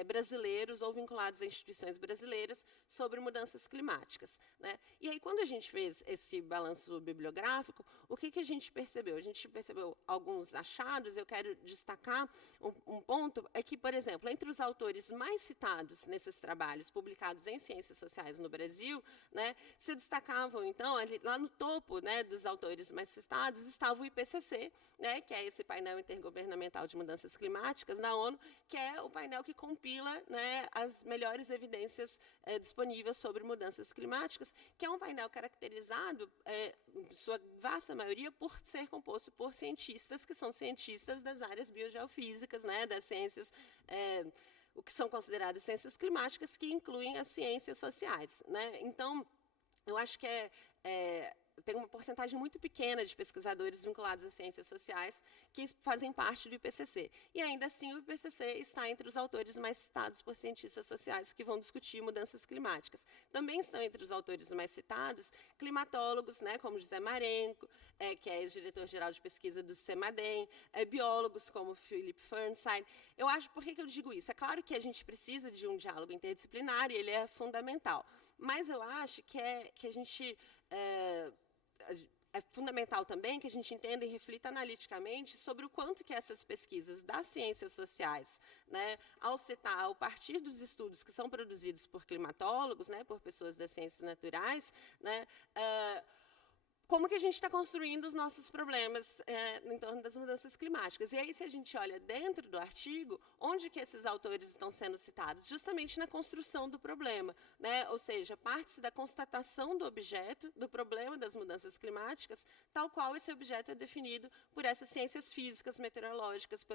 brasileiros ou vinculados a instituições brasileiras sobre mudanças climáticas, né? E aí, quando a gente fez esse balanço bibliográfico, o que a gente percebeu? A gente percebeu alguns achados, eu quero destacar um ponto, é que, por exemplo, entre os autores mais citados nesses trabalhos publicados em ciências sociais no Brasil, né, se destacavam, então, ali, lá no topo, né, dos autores mais citados, estava o IPCC, né, que é esse painel intergovernamental de mudanças climáticas da ONU, que é o painel que compila, né, as melhores evidências disponíveis sobre mudanças climáticas, que é um painel caracterizado, em sua vasta maioria, por ser composto por cientistas que são cientistas das áreas biogeofísicas, né, das ciências, o que são consideradas ciências climáticas, que incluem as ciências sociais, né? Então, eu acho que tem uma porcentagem muito pequena de pesquisadores vinculados às ciências sociais que fazem parte do IPCC. E, ainda assim, o IPCC está entre os autores mais citados por cientistas sociais que vão discutir mudanças climáticas. Também estão entre os autores mais citados climatólogos, né, como José Marenco, que é ex-diretor-geral de pesquisa do CEMADEM, biólogos como Philip Fernstein. Eu acho, por que eu digo isso? É claro que a gente precisa de um diálogo interdisciplinar e ele é fundamental, mas eu acho que a gente... É fundamental também que a gente entenda e reflita analiticamente sobre o quanto que essas pesquisas das ciências sociais, né, ao citar, ao partir dos estudos que são produzidos por climatólogos, né, por pessoas das ciências naturais, né, como que a gente está construindo os nossos problemas em torno das mudanças climáticas. E aí, se a gente olha dentro do artigo, onde que esses autores estão sendo citados? Justamente na construção do problema, né? Ou seja, parte-se da constatação do objeto, do problema das mudanças climáticas, tal qual esse objeto é definido por essas ciências físicas, meteorológicas,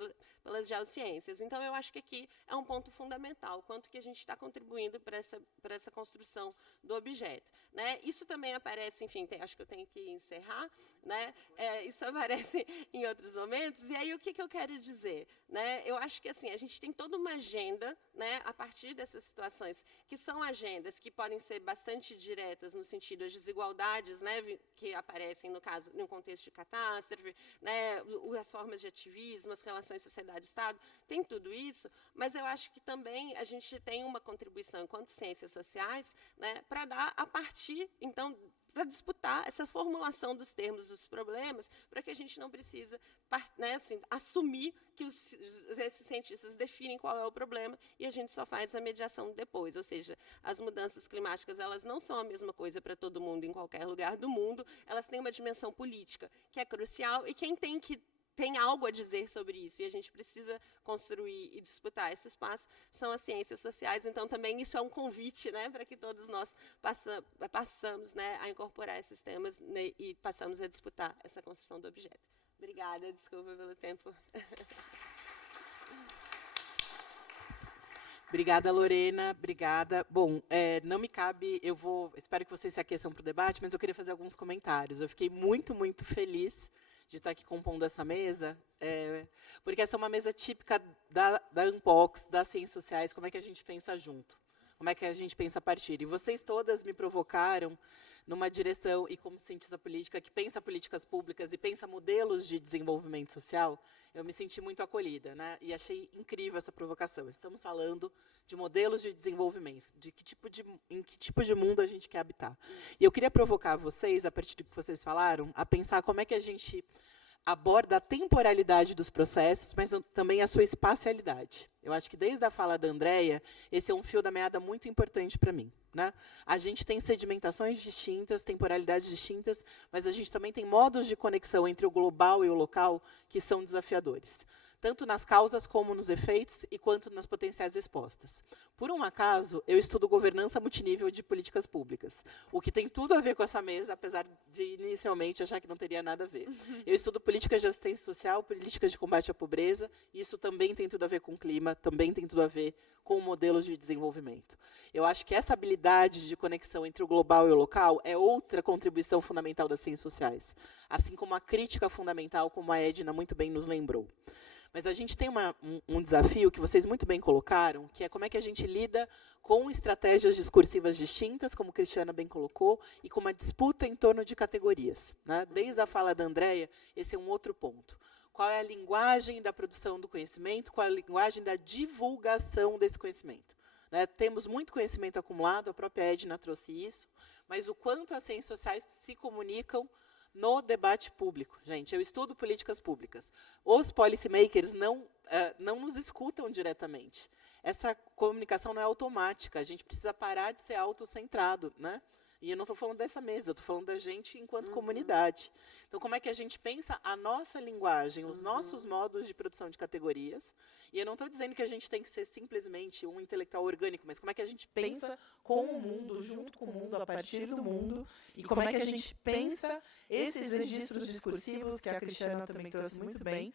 pelas geociências. Então, eu acho que aqui é um ponto fundamental, quanto que a gente está contribuindo para essa construção do objeto, né? Isso também aparece, enfim, acho que eu tenho que encerrar, né? Isso aparece em outros momentos. E aí, o que eu quero dizer, né? Eu acho que assim, a gente tem toda uma agenda, né, a partir dessas situações, que são agendas que podem ser bastante diretas no sentido das desigualdades, né, que aparecem, no caso, num contexto de catástrofe, né, as formas de ativismo, as relações sociedade-estado, tem tudo isso, mas eu acho que também a gente tem uma contribuição enquanto ciências sociais, né, para dar a partir, então, para disputar essa formulação dos termos dos problemas, para que a gente não precisa, né, assim, assumir que esses cientistas definem qual é o problema e a gente só faz a mediação depois. Ou seja, as mudanças climáticas, elas não são a mesma coisa para todo mundo em qualquer lugar do mundo, elas têm uma dimensão política que é crucial, e quem tem algo a dizer sobre isso, e a gente precisa construir e disputar esse espaço, são as ciências sociais. Então, também isso é um convite, né, para que todos nós passamos, né, a incorporar esses temas, né, e passamos a disputar essa construção do objeto. Obrigada, desculpa pelo tempo. Obrigada, Lorena. Obrigada. Bom, não me cabe, espero que vocês se aqueçam para o debate, mas eu queria fazer alguns comentários. Eu fiquei muito, muito feliz de estar aqui compondo essa mesa, porque essa é uma mesa típica da Unbox, das ciências sociais, como é que a gente pensa junto, como é que a gente pensa a partir. E vocês todas me provocaram numa direção, e como cientista política, que pensa políticas públicas e pensa modelos de desenvolvimento social, eu me senti muito acolhida, né? E achei incrível essa provocação. Estamos falando de modelos de desenvolvimento, em que tipo de mundo a gente quer habitar. E eu queria provocar vocês, a partir do que vocês falaram, a pensar como é que a gente aborda a temporalidade dos processos, mas também a sua espacialidade. Eu acho que, desde a fala da Andréia, esse é um fio da meada muito importante para mim, né? A gente tem sedimentações distintas, temporalidades distintas, mas a gente também tem modos de conexão entre o global e o local que são desafiadores, tanto nas causas como nos efeitos e quanto nas potenciais respostas. Por um acaso, eu estudo governança multinível de políticas públicas, o que tem tudo a ver com essa mesa, apesar de inicialmente achar que não teria nada a ver. Eu estudo políticas de assistência social, políticas de combate à pobreza, e isso também tem tudo a ver com o clima, também tem tudo a ver com modelos de desenvolvimento. Eu acho que essa habilidade de conexão entre o global e o local é outra contribuição fundamental das ciências sociais, assim como a crítica fundamental, como a Edna muito bem nos lembrou. Mas a gente tem um desafio que vocês muito bem colocaram, que é como é que a gente lida com estratégias discursivas distintas, como a Cristiana bem colocou, e com uma disputa em torno de categorias, né? Desde a fala da Andréia, esse é um outro ponto. Qual é a linguagem da produção do conhecimento, qual é a linguagem da divulgação desse conhecimento? Né? Temos muito conhecimento acumulado, a própria Edna trouxe isso, mas o quanto as ciências sociais se comunicam no debate público. Gente, eu estudo políticas públicas. Os policymakers não nos escutam diretamente. Essa comunicação não é automática. A gente precisa parar de ser autocentrado, né? E eu não estou falando dessa mesa, eu estou falando da gente enquanto comunidade. Então, como é que a gente pensa a nossa linguagem, os nossos modos de produção de categorias? E eu não estou dizendo que a gente tem que ser simplesmente um intelectual orgânico, mas como é que a gente pensa com o mundo, junto com o mundo, a partir do mundo, e como é que a gente pensa esses registros discursivos, que a Cristiana também trouxe muito bem,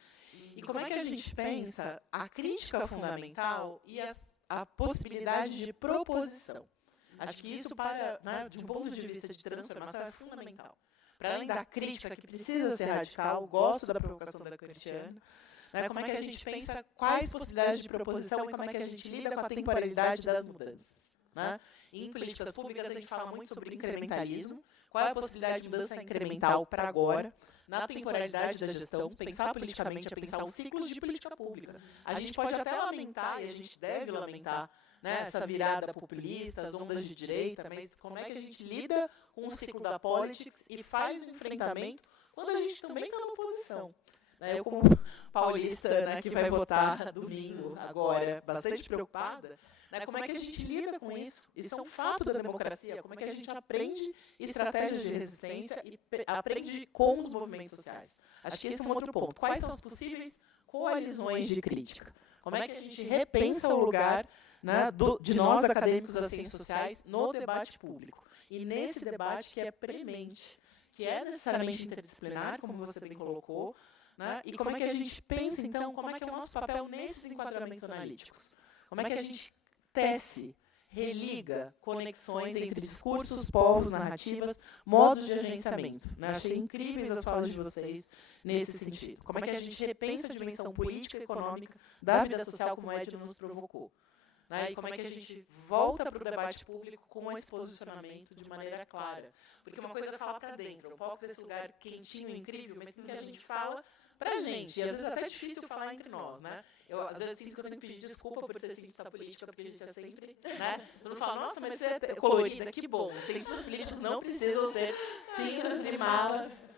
e como é que a gente pensa a crítica fundamental e a possibilidade de proposição. Acho que isso, de um ponto de vista de transformação, é fundamental. Para além da crítica, que precisa ser radical, gosto da provocação da Cristiana, né, como é que a gente pensa quais possibilidades de proposição e como é que a gente lida com a temporalidade das mudanças. Né? Em políticas públicas, a gente fala muito sobre incrementalismo, qual é a possibilidade de mudança incremental para agora, na temporalidade da gestão. Pensar politicamente é pensar os ciclos de política pública. A gente pode até lamentar, e a gente deve lamentar, né, essa virada populista, as ondas de direita, mas como é que a gente lida com o ciclo da politics e faz o enfrentamento quando a gente também está na oposição? Eu, como paulista, né, que vai votar domingo, agora, bastante preocupada, né, como é que a gente lida com isso? Isso é um fato da democracia. Como é que a gente aprende estratégias de resistência e aprende com os movimentos sociais? Acho que esse é um outro ponto. Quais são as possíveis coalizões de crítica? Como é que a gente repensa o lugar, né, de nós, acadêmicos das ciências sociais, no debate público? E nesse debate que é premente, que é necessariamente interdisciplinar, como você bem colocou, né? E como é que a gente pensa, então, como é que é o nosso papel nesses enquadramentos analíticos? Como é que a gente tece, religa conexões entre discursos, povos, narrativas, modos de agenciamento? Né? Achei incríveis as falas de vocês nesse sentido. Como é que a gente repensa a dimensão política e econômica da vida social, como a Edna nos provocou? né? E como é que a gente volta para o debate público com esse posicionamento de maneira clara. Porque uma coisa é falar para dentro, eu posso esse lugar quentinho, incrível, mas tem que a gente fala pra gente. E às vezes é até difícil falar entre nós, né? Eu às vezes sinto que eu tenho que pedir desculpa por ser cientista política, porque a gente é sempre, né? Eu não falo, nossa, mas você é colorida, que bom. Cientistas políticos não precisam ser cinzas e malas.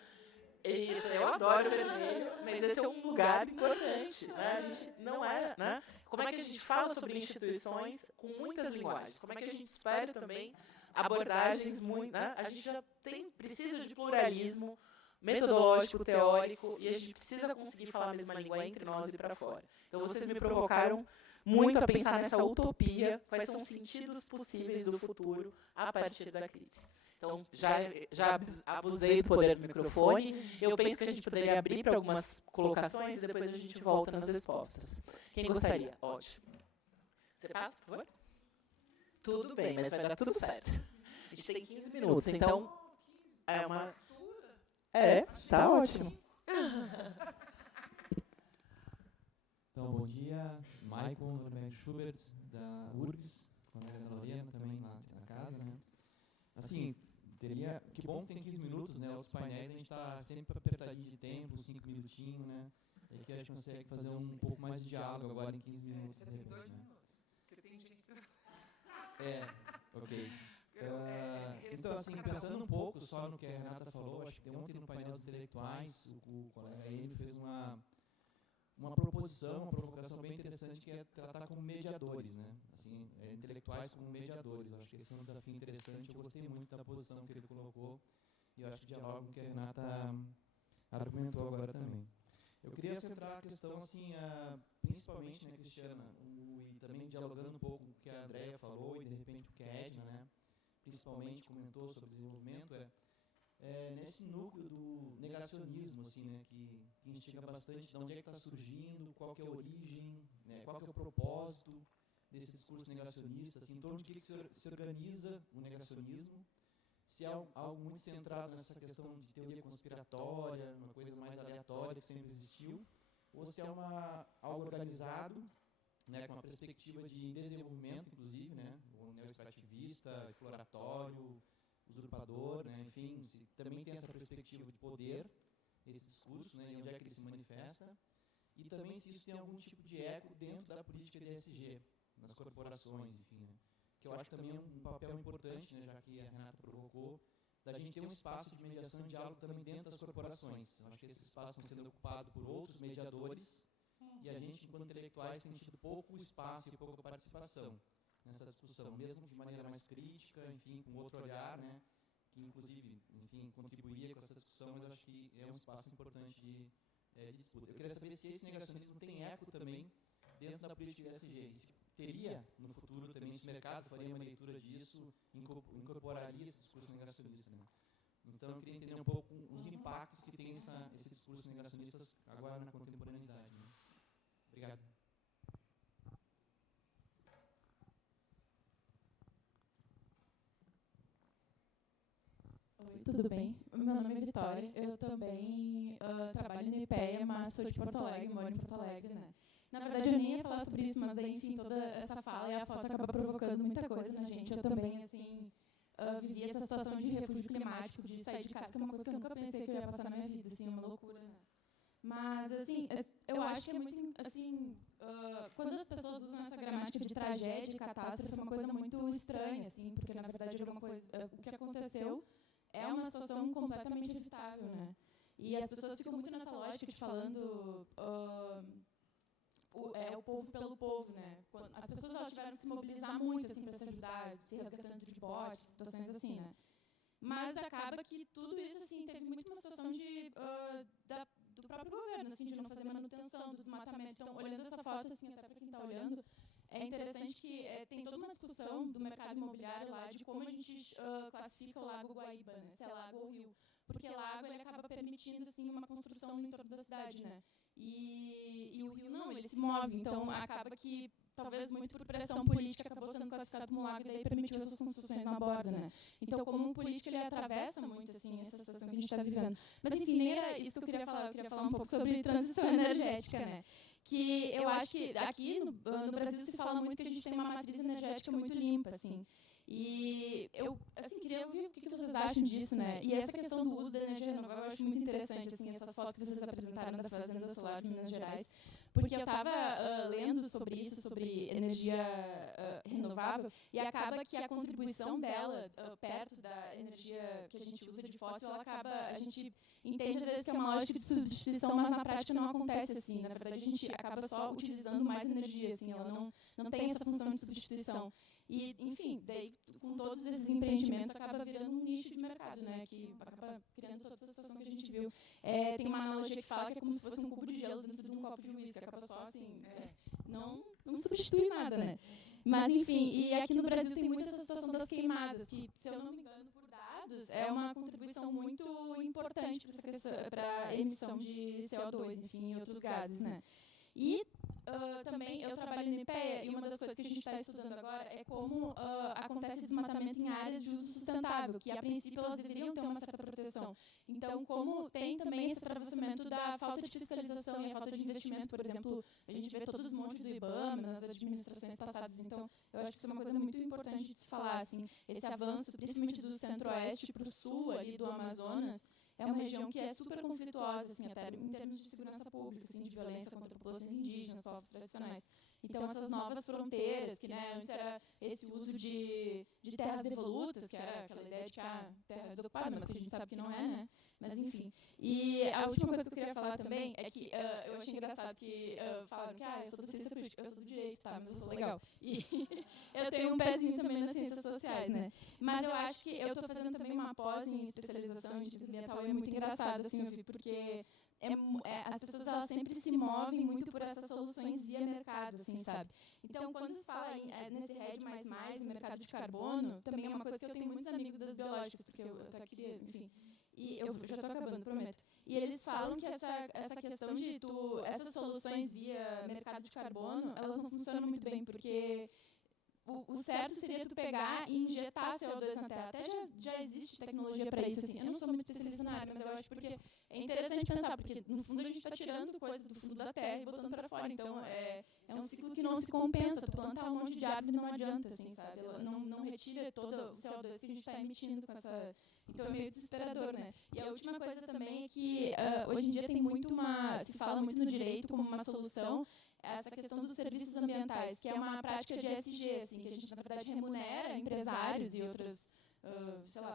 Isso, eu adoro o vermelho, mas esse é um lugar importante, né? A gente não é, né? Como é que a gente fala sobre instituições com muitas linguagens? Como é que a gente espera também abordagens muito, né? A gente já precisa de pluralismo metodológico, teórico, e a gente precisa conseguir falar a mesma língua entre nós e para fora. Então, vocês me provocaram muito a pensar nessa utopia, quais são os sentidos possíveis do futuro a partir da crise. Então, já abusei do poder do microfone. Eu penso que a gente poderia abrir para algumas colocações e depois a gente volta nas respostas. Quem gostaria? Ótimo. Você passa, por favor? Tudo bem, mas vai dar tudo certo. A gente tem 15 minutos, então é uma... tá ótimo. Então, bom dia. Maicon Norberg Schubert, da URGS, com a Ana Lorena também lá na casa, né? Assim, que bom que tem 15 minutos, né? Os painéis a gente está sempre apertadinho de tempo, 5 minutinhos, né? E aqui a gente consegue fazer um pouco mais de diálogo agora em 15 minutos. Você tem 2 minutos, porque tem gente... Ok. Então, assim, pensando um pouco só no que a Renata falou, acho que ontem no painel dos intelectuais, o colega ele fez uma proposição, uma provocação bem interessante, que é tratar como mediadores, né? Assim, intelectuais como mediadores. Eu acho que esse é um desafio interessante. Eu gostei muito da posição que ele colocou e eu acho que dialoga com o que a Renata argumentou agora também. Eu queria centrar a questão, assim, principalmente, né, Cristiana, e também dialogando um pouco com o que a Andrea falou e, de repente, o que a Edna, né, principalmente comentou sobre desenvolvimento, nesse núcleo do negacionismo, assim, né, que instiga bastante de onde é que está surgindo, qual que é a origem, né, qual que é o propósito desse discurso negacionista, assim, em torno de que se organiza o negacionismo, se é algo muito centrado nessa questão de teoria conspiratória, uma coisa mais aleatória que sempre existiu, ou se é algo organizado, né, com uma perspectiva de desenvolvimento, inclusive, né, o neo-extrativista, exploratório, usurpador, né, enfim, se também tem essa perspectiva de poder, esse discurso, né, e onde é que ele se manifesta, e também se isso tem algum tipo de eco dentro da política de ESG, nas corporações, enfim, né, que eu acho que também é um papel importante, né, já que a Renata provocou, da gente ter um espaço de mediação e diálogo também dentro das corporações. Eu acho que esses espaços estão sendo ocupados por outros mediadores, e a gente, enquanto intelectuais, tem tido pouco espaço e pouca participação nessa discussão, mesmo de maneira mais crítica, enfim, com outro olhar, né, que inclusive, enfim, contribuiria com essa discussão, mas eu acho que é um espaço importante de disputa. Eu queria saber se esse negacionismo tem eco também dentro da política ESG, e se teria no futuro também, se o mercado faria uma leitura disso, incorporaria esse discurso negacionista, né? Então, eu queria entender um pouco os impactos que tem esse discurso negacionista agora na contemporaneidade, né? Obrigado. Oi, tudo bem? Meu nome é Vitória, eu também trabalho no IPEA, mas sou de Porto Alegre, moro em Porto Alegre, né? Na verdade, eu nem ia falar sobre isso, mas daí, enfim, toda essa fala e a foto acaba provocando muita coisa na gente. Eu também, assim, vivi essa situação de refúgio climático, de sair de casa, que é uma coisa que eu nunca pensei que eu ia passar na minha vida, assim, é uma loucura, né? Mas, assim, eu acho que é muito, assim, quando as pessoas usam essa gramática de tragédia e catástrofe, é uma coisa muito estranha, assim, porque, na verdade, o que aconteceu é uma situação completamente evitável, né? E as pessoas ficam muito nessa lógica de falando o povo pelo povo, né? As pessoas elas tiveram que se mobilizar muito, assim, para se ajudar, se resgatando de botes, situações assim, né? Mas acaba que tudo isso, assim, teve muito uma situação do próprio governo, assim, de não fazer manutenção, do desmatamento. Então, olhando essa foto, assim, até para quem está olhando, é interessante que tem toda uma discussão do mercado imobiliário lá de como a gente classifica o Lago Guaíba, né? Se é lago ou rio. Porque lago, ele acaba permitindo, assim, uma construção no entorno da cidade, né? E o rio não, ele se move. Então, acaba que, talvez muito por pressão política, acabou sendo classificado como lago e daí permitiu essas construções na borda, né? Então, como um político, ele atravessa muito, assim, essa situação que a gente está vivendo. Mas, enfim, nem era isso que eu queria falar. Eu queria falar um pouco sobre transição energética, né? que eu acho que aqui no Brasil se fala muito que a gente tem uma matriz energética muito limpa, assim. E eu queria ouvir o que vocês acham disso, né? E essa questão do uso da energia renovável eu acho muito interessante, assim, essas fotos que vocês apresentaram da Fazenda Solar de Minas Gerais, porque eu estava lendo sobre isso, sobre energia renovável, e acaba que a contribuição dela, perto da energia que a gente usa de fóssil, a gente entende às vezes que é uma lógica de substituição, mas na prática não acontece assim. Na verdade, a gente acaba só utilizando mais energia, assim, ela não tem essa função de substituição. E, enfim, daí, com todos esses empreendimentos, acaba virando um nicho de mercado, né? Que acaba criando toda essa situação que a gente viu. Tem uma analogia que fala que é como se fosse um cubo de gelo dentro de um copo de uísque. Acaba só, assim, não substitui nada, né? Mas, enfim, e aqui no Brasil tem muito essa situação das queimadas, que, se eu não me engano, por dados, é uma contribuição muito importante para a emissão de CO2, enfim, e outros gases, né? E também eu trabalho no IPEA, e uma das coisas que a gente está estudando agora é como acontece desmatamento em áreas de uso sustentável, que a princípio elas deveriam ter uma certa proteção. Então, como tem também esse atravessamento da falta de fiscalização e a falta de investimento, por exemplo, a gente vê todo o desmonte do IBAMA nas administrações passadas. Então, eu acho que isso é uma coisa muito importante de se falar, assim, esse avanço, principalmente do centro-oeste para o sul, ali do Amazonas, é uma região que é super conflituosa, assim, até em termos de segurança pública, assim, de violência contra populações indígenas, povos tradicionais. Então, essas novas fronteiras, que, né, antes era esse uso de terras devolutas, que era aquela ideia de que terra desocupada, mas que a gente sabe que não é, né? Mas, enfim. E a última coisa que eu queria falar também é que eu achei engraçado que falaram que eu sou da ciência política, eu sou do direito, tá? Mas eu sou legal. E eu tenho um pezinho também nas ciências sociais, né? Mas eu acho que eu estou fazendo também uma pós em especialização em direito ambiental e é muito engraçado, assim, eu vi, porque as pessoas elas sempre se movem muito por essas soluções via mercado, assim, sabe? Então, quando fala nesse RED++, em mercado de carbono, também é uma coisa que eu tenho muitos amigos das biológicas, porque eu tô aqui, enfim, e eu já estou acabando, prometo. E eles falam que essa questão de essas soluções via mercado de carbono, elas não funcionam muito bem, porque o certo seria tu pegar e injetar CO2 na Terra. Até já existe tecnologia para isso, assim. Eu não sou muito especialista na área, mas eu acho porque é interessante pensar, porque no fundo a gente está tirando coisas do fundo da Terra e botando para fora. Então é um ciclo que não se compensa. Tu plantar um monte de árvore não adianta, assim, sabe? Ela não retira todo o CO2 que a gente está emitindo com essa. Então é meio desesperador, né? E a última coisa também é que hoje em dia tem se fala muito no direito como uma solução essa questão dos serviços ambientais, que é uma prática de ESG, assim, que a gente, na verdade, remunera empresários e outras,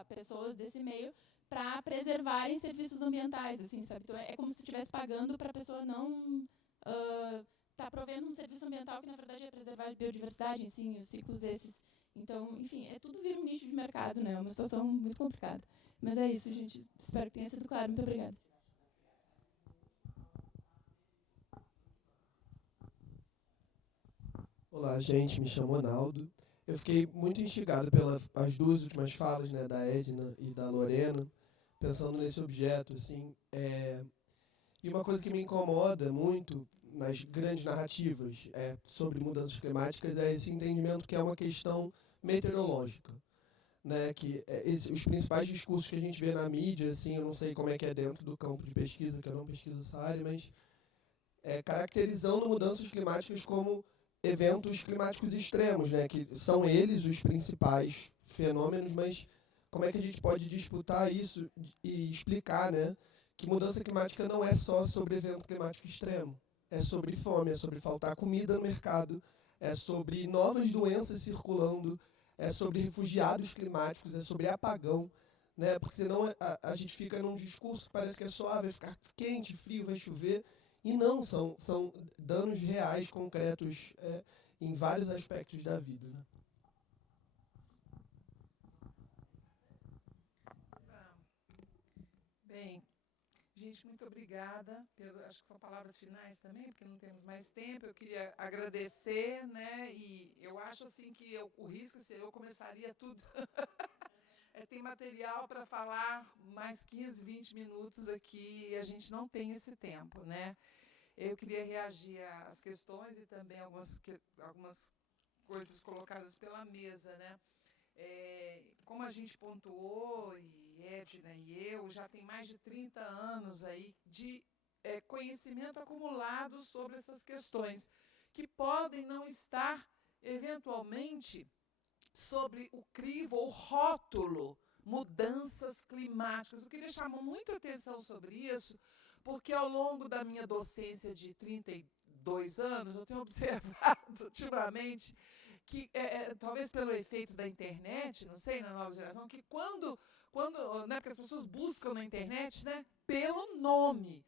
pessoas desse meio para preservarem serviços ambientais, assim, sabe? Então, é como se estivesse pagando para a pessoa não tá provendo um serviço ambiental que, na verdade, é preservar a biodiversidade, assim, os ciclos desses. Então, enfim, tudo vira um nicho de mercado, né? É uma situação muito complicada. Mas é isso, gente. Espero que tenha sido claro. Muito obrigada. Olá, gente, me chamo Ronaldo. Eu fiquei muito instigado pelas duas últimas falas, né, da Edna e da Lorena, pensando nesse objeto, assim, e uma coisa que me incomoda muito nas grandes narrativas sobre mudanças climáticas é esse entendimento que é uma questão meteorológica, né, que os principais discursos que a gente vê na mídia, assim, eu não sei como é que é dentro do campo de pesquisa, que eu não pesquiso essa área, mas caracterizando mudanças climáticas como eventos climáticos extremos, né, que são eles os principais fenômenos, mas como é que a gente pode disputar isso e explicar, né, que mudança climática não é só sobre evento climático extremo, é sobre fome, é sobre faltar comida no mercado, é sobre novas doenças circulando, é sobre refugiados climáticos, é sobre apagão, né, porque senão a gente fica num discurso que parece que é só vai ficar quente, frio, vai chover. E não, são danos reais, concretos, em vários aspectos da vida. Né? Bem, gente, muito obrigada. Acho que são palavras finais também, porque não temos mais tempo. Eu queria agradecer, né? E eu acho assim que o risco seria eu começaria tudo. Tem material para falar mais 15, 20 minutos aqui e a gente não tem esse tempo, né? Eu queria reagir às questões e também algumas coisas colocadas pela mesa, né? Como a gente pontuou, e Edna e eu, já tem mais de 30 anos aí de conhecimento acumulado sobre essas questões, que podem não estar, eventualmente, sobre o crivo ou rótulo mudanças climáticas. Eu queria chamar muita atenção sobre isso, porque ao longo da minha docência de 32 anos, eu tenho observado ultimamente que, talvez pelo efeito da internet, não sei, na nova geração, que quando né, porque as pessoas buscam na internet, né, pelo nome.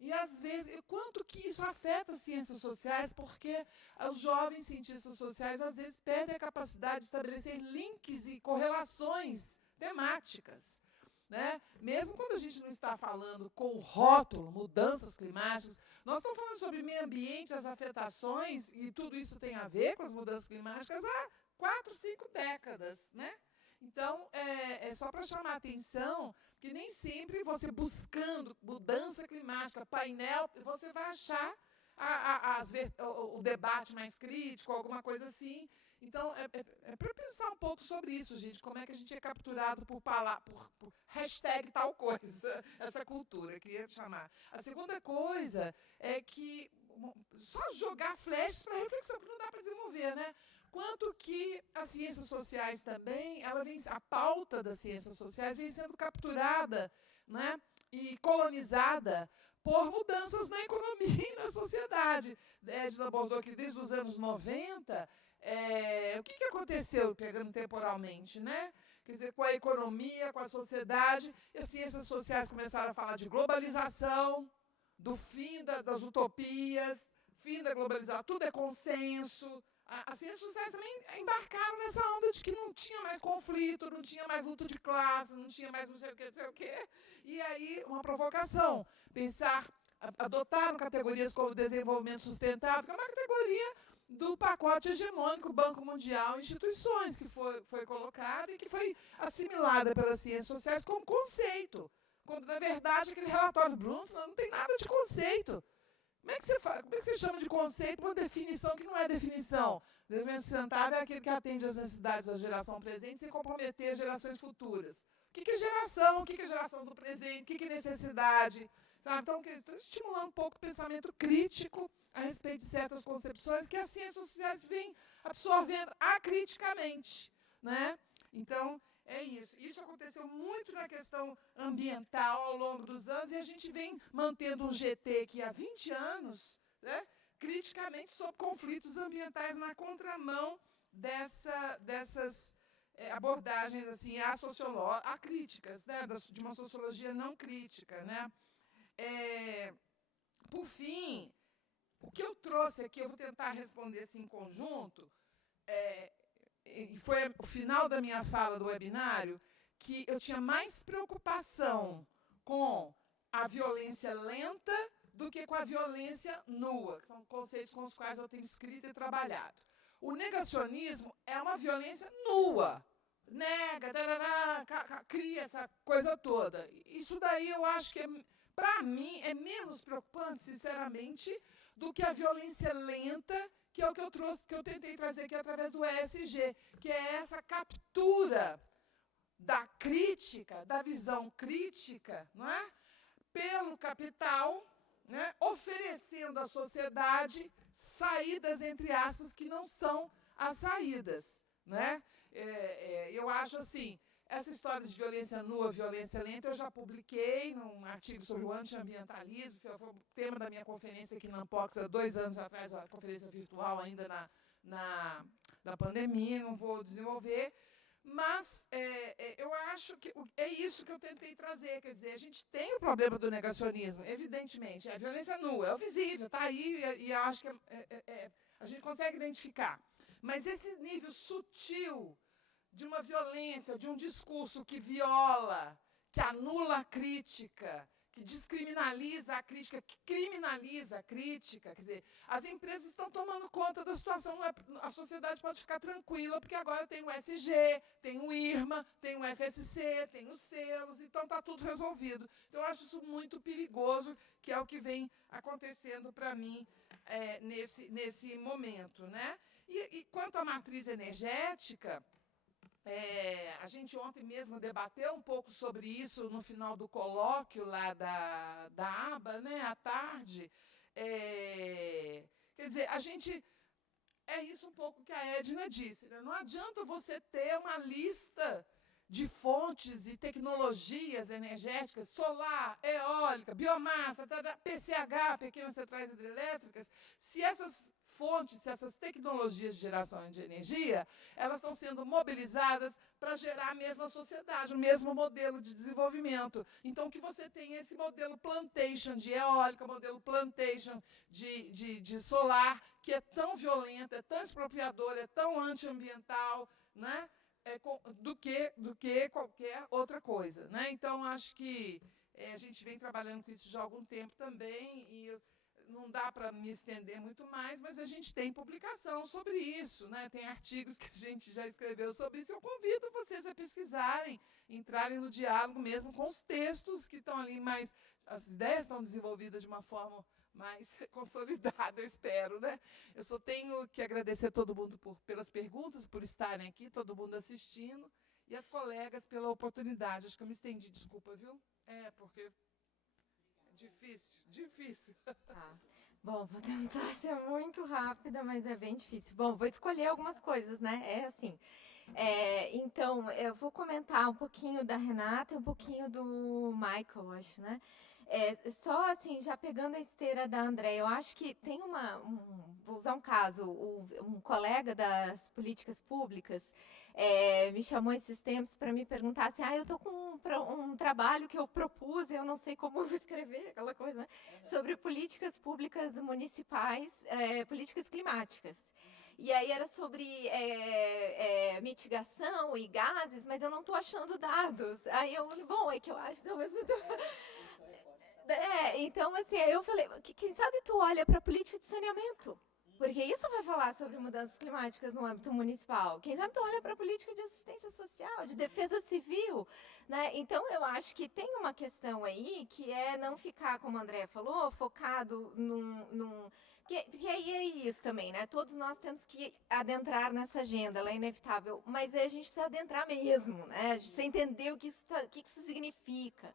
E, às vezes, quanto que isso afeta as ciências sociais, porque os jovens cientistas sociais, às vezes, perdem a capacidade de estabelecer links e correlações temáticas. Né? Mesmo quando a gente não está falando com o rótulo, mudanças climáticas, nós estamos falando sobre meio ambiente, as afetações, e tudo isso tem a ver com as mudanças climáticas há 4, 5 décadas. Né? Então, é só para chamar a atenção que nem sempre você buscando mudança climática, painel, você vai achar o debate mais crítico, alguma coisa assim. Então, é para pensar um pouco sobre isso, gente, como é que a gente é capturado por hashtag tal coisa, essa cultura, que eu ia chamar. A segunda coisa é que só jogar flashes para reflexão, porque não dá para desenvolver, né? Quanto que as ciências sociais também, a pauta das ciências sociais vem sendo capturada, né, e colonizada por mudanças na economia e na sociedade. Edna abordou que desde os anos 90, o que aconteceu, pegando temporalmente, né? Quer dizer, com a economia, com a sociedade, e as ciências sociais começaram a falar de globalização, do fim das utopias, fim da globalização, tudo é consenso. As ciências sociais também embarcaram nessa onda de que não tinha mais conflito, não tinha mais luta de classe, não tinha mais não sei o quê. E aí, uma provocação, adotaram categorias como desenvolvimento sustentável, que é uma categoria do pacote hegemônico, Banco Mundial, instituições, que foi colocada e que foi assimilada pelas ciências sociais como conceito. Quando, na verdade, aquele relatório Brundtland não tem nada de conceito. Como é que você chama de conceito uma definição que não é definição? Desenvolvimento sustentável é aquele que atende às necessidades da geração presente sem comprometer as gerações futuras. O que é geração? O que é geração do presente? O que é necessidade? Sabe? Então, estou estimulando um pouco o pensamento crítico a respeito de certas concepções que as ciências sociais vêm absorvendo acriticamente. Né? Então, é isso. Isso aconteceu muito na questão ambiental ao longo dos anos e a gente vem mantendo um GT aqui há 20 anos, né, criticamente sobre conflitos ambientais na contramão dessas abordagens assim, acríticas, né, de uma sociologia não crítica. Né. Por fim, o que eu trouxe aqui, eu vou tentar responder assim, em conjunto, e foi o final da minha fala do webinário, que eu tinha mais preocupação com a violência lenta do que com a violência nua, que são conceitos com os quais eu tenho escrito e trabalhado. O negacionismo é uma violência nua. Nega, cria essa coisa toda. Isso daí eu acho que, para mim, é menos preocupante, sinceramente, do que a violência lenta, que é o que eu tentei trazer aqui através do ESG, que é essa captura da crítica, da visão crítica, não é? Pelo capital, né? Oferecendo à sociedade saídas, entre aspas, que não são as saídas. Né? Eu acho assim, essa história de violência nua, violência lenta, eu já publiquei num artigo sobre o antiambientalismo, que foi o tema da minha conferência aqui na Ampox há 2 anos atrás, a conferência virtual ainda na pandemia, não vou desenvolver, mas eu acho que é isso que eu tentei trazer, quer dizer, a gente tem o problema do negacionismo, evidentemente, a violência nua, é o visível, está aí, e acho que a gente consegue identificar, mas esse nível sutil de uma violência, de um discurso que viola, que anula a crítica, que descriminaliza a crítica, que criminaliza a crítica. Quer dizer, as empresas estão tomando conta da situação, a sociedade pode ficar tranquila, porque agora tem o SG, tem o IRMA, tem o FSC, tem os selos, então está tudo resolvido. Então, eu acho isso muito perigoso, que é o que vem acontecendo para mim nesse momento. Né? E quanto à matriz energética, A gente ontem mesmo debateu um pouco sobre isso no final do colóquio lá da aba, né, à tarde. Quer dizer, a gente... É isso um pouco que a Edna disse, né? Não adianta você ter uma lista de fontes e tecnologias energéticas, solar, eólica, biomassa, PCH, pequenas centrais hidrelétricas, se essas fontes, se essas tecnologias de geração de energia, elas estão sendo mobilizadas para gerar a mesma sociedade, o mesmo modelo de desenvolvimento. Então, que você tenha esse modelo plantation de eólica, modelo plantation de solar, que é tão violento, é tão expropriador, é tão antiambiental, né? Do que qualquer outra coisa, né? Então, acho que a gente vem trabalhando com isso já há algum tempo também, e não dá para me estender muito mais, mas a gente tem publicação sobre isso, né? Tem artigos que a gente já escreveu sobre isso. Eu convido vocês a pesquisarem, entrarem no diálogo mesmo com os textos que estão ali, mas as ideias estão desenvolvidas de uma forma mais consolidada, eu espero, né? Eu só tenho que agradecer a todo mundo pelas perguntas, por estarem aqui, todo mundo assistindo, e as colegas pela oportunidade. Acho que eu me estendi, desculpa, viu? Porque é difícil. Tá. Bom, vou tentar ser muito rápida, mas é bem difícil. Bom, vou escolher algumas coisas, né? É assim. Então, eu vou comentar um pouquinho da Renata e um pouquinho do Michael, acho, né? Só assim, já pegando a esteira da Andréia, eu acho que tem vou usar um caso, um colega das políticas públicas me chamou esses tempos para me perguntar assim, eu estou com um trabalho que eu propus, eu não sei como escrever, aquela coisa, né? Sobre políticas públicas municipais, políticas climáticas. E aí era sobre mitigação e gases, mas eu não estou achando dados. Aí eu falei, bom, é que eu acho que talvez... Então, assim, aí eu falei, quem sabe tu olha para a política de saneamento? Porque isso vai falar sobre mudanças climáticas no âmbito municipal. Quem sabe tu olha para a política de assistência social, de defesa civil, né? Então, eu acho que tem uma questão aí que é não ficar, como a Andréia falou, focado porque aí é isso também, né? Todos nós temos que adentrar nessa agenda, ela é inevitável, mas aí a gente precisa adentrar mesmo, né? A gente precisa entender o que isso significa.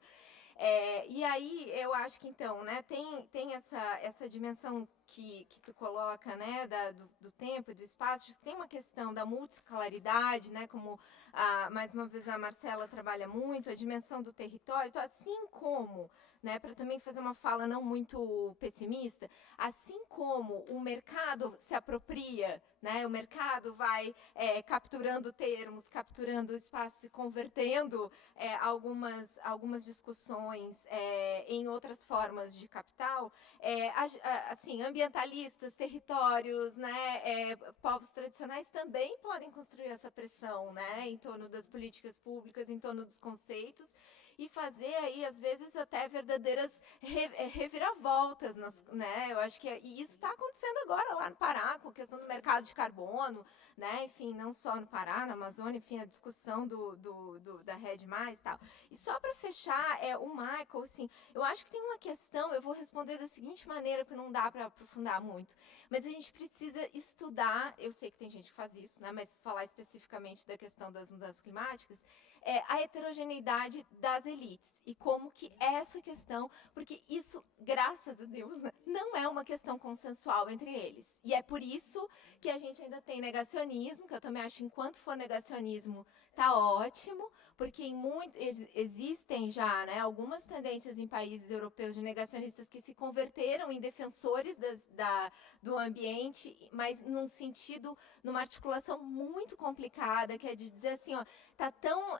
E aí, eu acho que, então, né, tem essa dimensão que tu coloca, né, do tempo e do espaço, tem uma questão da multiscalaridade, né, como, mais uma vez, a Marcela trabalha muito, a dimensão do território, então, assim como, né, para também fazer uma fala não muito pessimista, assim como o mercado se apropria, né, o mercado vai capturando termos, capturando espaço e convertendo algumas discussões em outras formas de capital, assim, ambientalistas, territórios, né, povos tradicionais também podem construir essa pressão, né, em torno das políticas públicas, em torno dos conceitos, e fazer aí, às vezes, até verdadeiras reviravoltas, né? Eu acho que e isso está acontecendo agora lá no Pará, com a questão do mercado de carbono, né? Enfim, não só no Pará, na Amazônia, enfim, a discussão da Rede Mais e tal. E só para fechar, o Michael, assim, eu acho que tem uma questão, eu vou responder da seguinte maneira, que não dá para aprofundar muito, mas a gente precisa estudar, eu sei que tem gente que faz isso, né? Mas falar especificamente da questão das mudanças climáticas, a heterogeneidade das elites e como que essa questão, porque isso, graças a Deus, né, não é uma questão consensual entre eles. E é por isso que a gente ainda tem negacionismo, que eu também acho que enquanto for negacionismo, tá ótimo, porque existem já, né, algumas tendências em países europeus de negacionistas que se converteram em defensores do ambiente, mas num sentido, numa articulação muito complicada, que é de dizer assim, ó,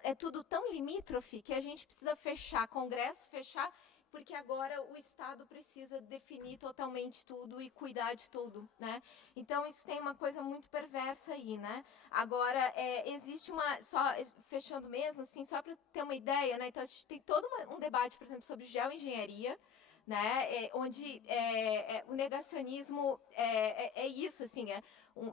é tudo tão limítrofe que a gente precisa fechar, Congresso fechar, porque agora o Estado precisa definir totalmente tudo e cuidar de tudo, né? Então, isso tem uma coisa muito perversa aí, né? Agora, existe só fechando mesmo, assim, só para ter uma ideia, né? Então, a gente tem todo um debate, por exemplo, sobre geoengenharia, né? Onde o negacionismo é isso, assim,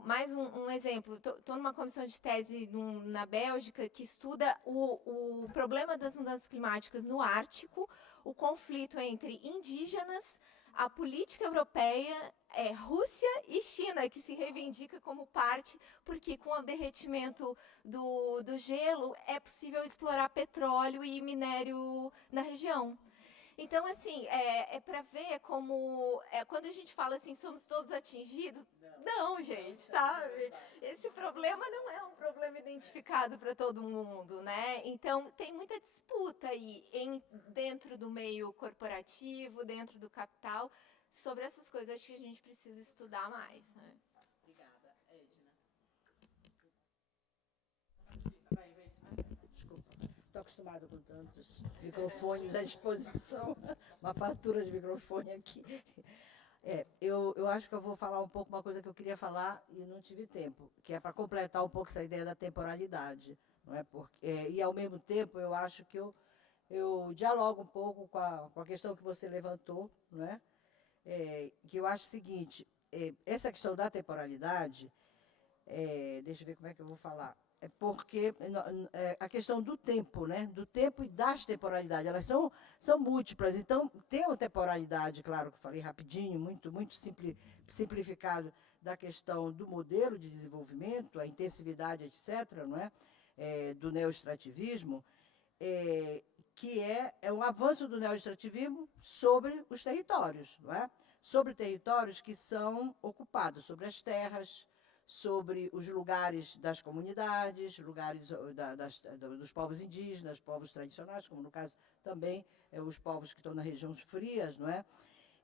mais um exemplo. Estou numa comissão de tese na Bélgica que estuda o problema das mudanças climáticas no Ártico, o conflito entre indígenas, a política europeia é Rússia e China, que se reivindica como parte, porque com o derretimento do gelo é possível explorar petróleo e minério na região. Então, assim, é para ver como, quando a gente fala assim, somos todos atingidos, não, gente, sabe? Esse problema não é um problema identificado para todo mundo, né? Então, tem muita disputa aí dentro do meio corporativo, dentro do capital, sobre essas coisas. Acho que a gente precisa estudar mais, né? Obrigada, Edna. Desculpa, estou acostumada com tantos microfones à disposição, uma fartura de microfone aqui. Eu acho que eu vou falar um pouco uma coisa que eu queria falar e não tive tempo, que é para completar um pouco essa ideia da temporalidade, não é? E ao mesmo tempo eu acho que eu dialogo um pouco com a questão que você levantou, não é? Que eu acho o seguinte, essa questão da temporalidade, deixa eu ver como é que eu vou falar, porque a questão do tempo, né? Do tempo e das temporalidades, elas são múltiplas. Então, tem uma temporalidade, claro, que eu falei rapidinho, muito simplificado, da questão do modelo de desenvolvimento, a intensividade, etc., não é? Do neoextrativismo, que é um avanço do neoextrativismo sobre os territórios, não é? Sobre territórios que são ocupados, sobre as terras, sobre os lugares das comunidades, lugares dos povos indígenas, povos tradicionais, como no caso também os povos que estão nas regiões frias, não é?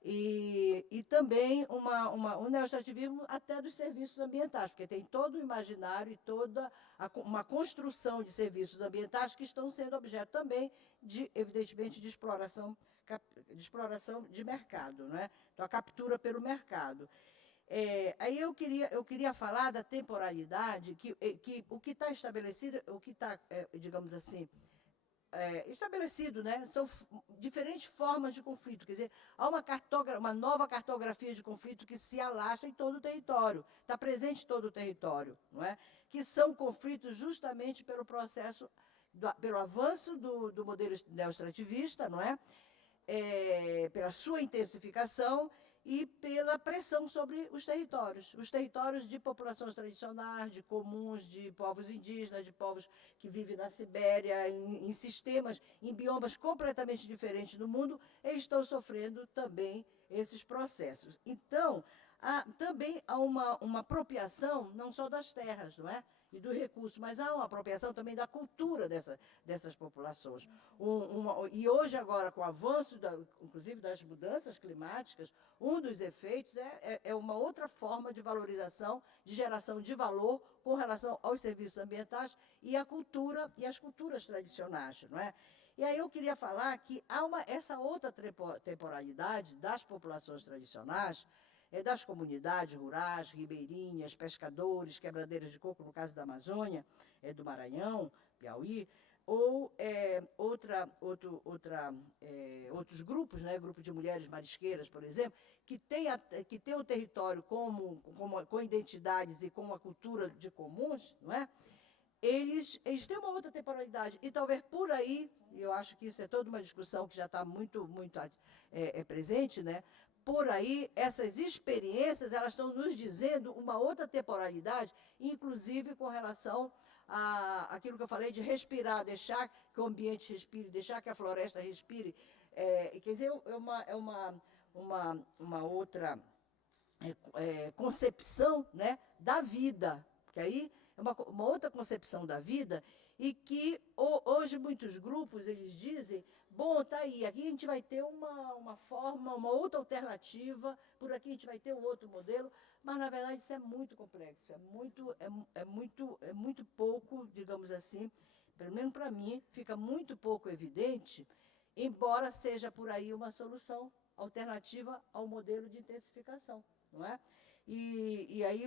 E também um neoextrativismo até dos serviços ambientais, porque tem todo o imaginário e toda uma construção de serviços ambientais que estão sendo objeto também, evidentemente, de exploração de mercado, não é? Então, a captura pelo mercado. Aí eu queria falar da temporalidade, que o que está estabelecido, o que está, digamos assim, estabelecido, né? São diferentes formas de conflito. Quer dizer, há uma nova cartografia de conflito que se alastra em todo o território, está presente em todo o território, não é? Que são conflitos justamente pelo processo, pelo avanço do modelo neoextrativista, não é? Pela sua intensificação e pela pressão sobre os territórios de populações tradicionais, de comuns, de povos indígenas, de povos que vivem na Sibéria, em sistemas, em biomas completamente diferentes do mundo, eles estão sofrendo também esses processos. Então, também há uma apropriação, não só das terras, não é? E dos recursos, mas há uma apropriação também da cultura dessas populações. E hoje, agora, com o avanço, inclusive, das mudanças climáticas, um dos efeitos é uma outra forma de valorização, de geração de valor com relação aos serviços ambientais e à cultura e às culturas tradicionais, não é? E aí eu queria falar que há essa outra temporalidade das populações tradicionais, das comunidades rurais, ribeirinhas, pescadores, quebradeiras de coco, no caso da Amazônia, do Maranhão, Piauí, ou outros grupos, né, grupo de mulheres marisqueiras, por exemplo, que tem o território com identidades e com uma cultura de comuns, não é? Eles têm uma outra temporalidade. E talvez por aí, e eu acho que isso é toda uma discussão que já está muito presente, né? Por aí, essas experiências, elas estão nos dizendo uma outra temporalidade, inclusive com relação àquilo que eu falei de respirar, deixar que o ambiente respire, deixar que a floresta respire. Quer dizer, é uma outra concepção, né, da vida, que aí é uma outra concepção da vida, e que hoje muitos grupos, eles dizem, bom, tá aí, aqui a gente vai ter uma forma, uma outra alternativa, por aqui a gente vai ter um outro modelo, mas na verdade isso é muito complexo, é muito pouco, digamos assim, pelo menos para mim, fica muito pouco evidente, embora seja por aí uma solução alternativa ao modelo de intensificação, não é? E aí,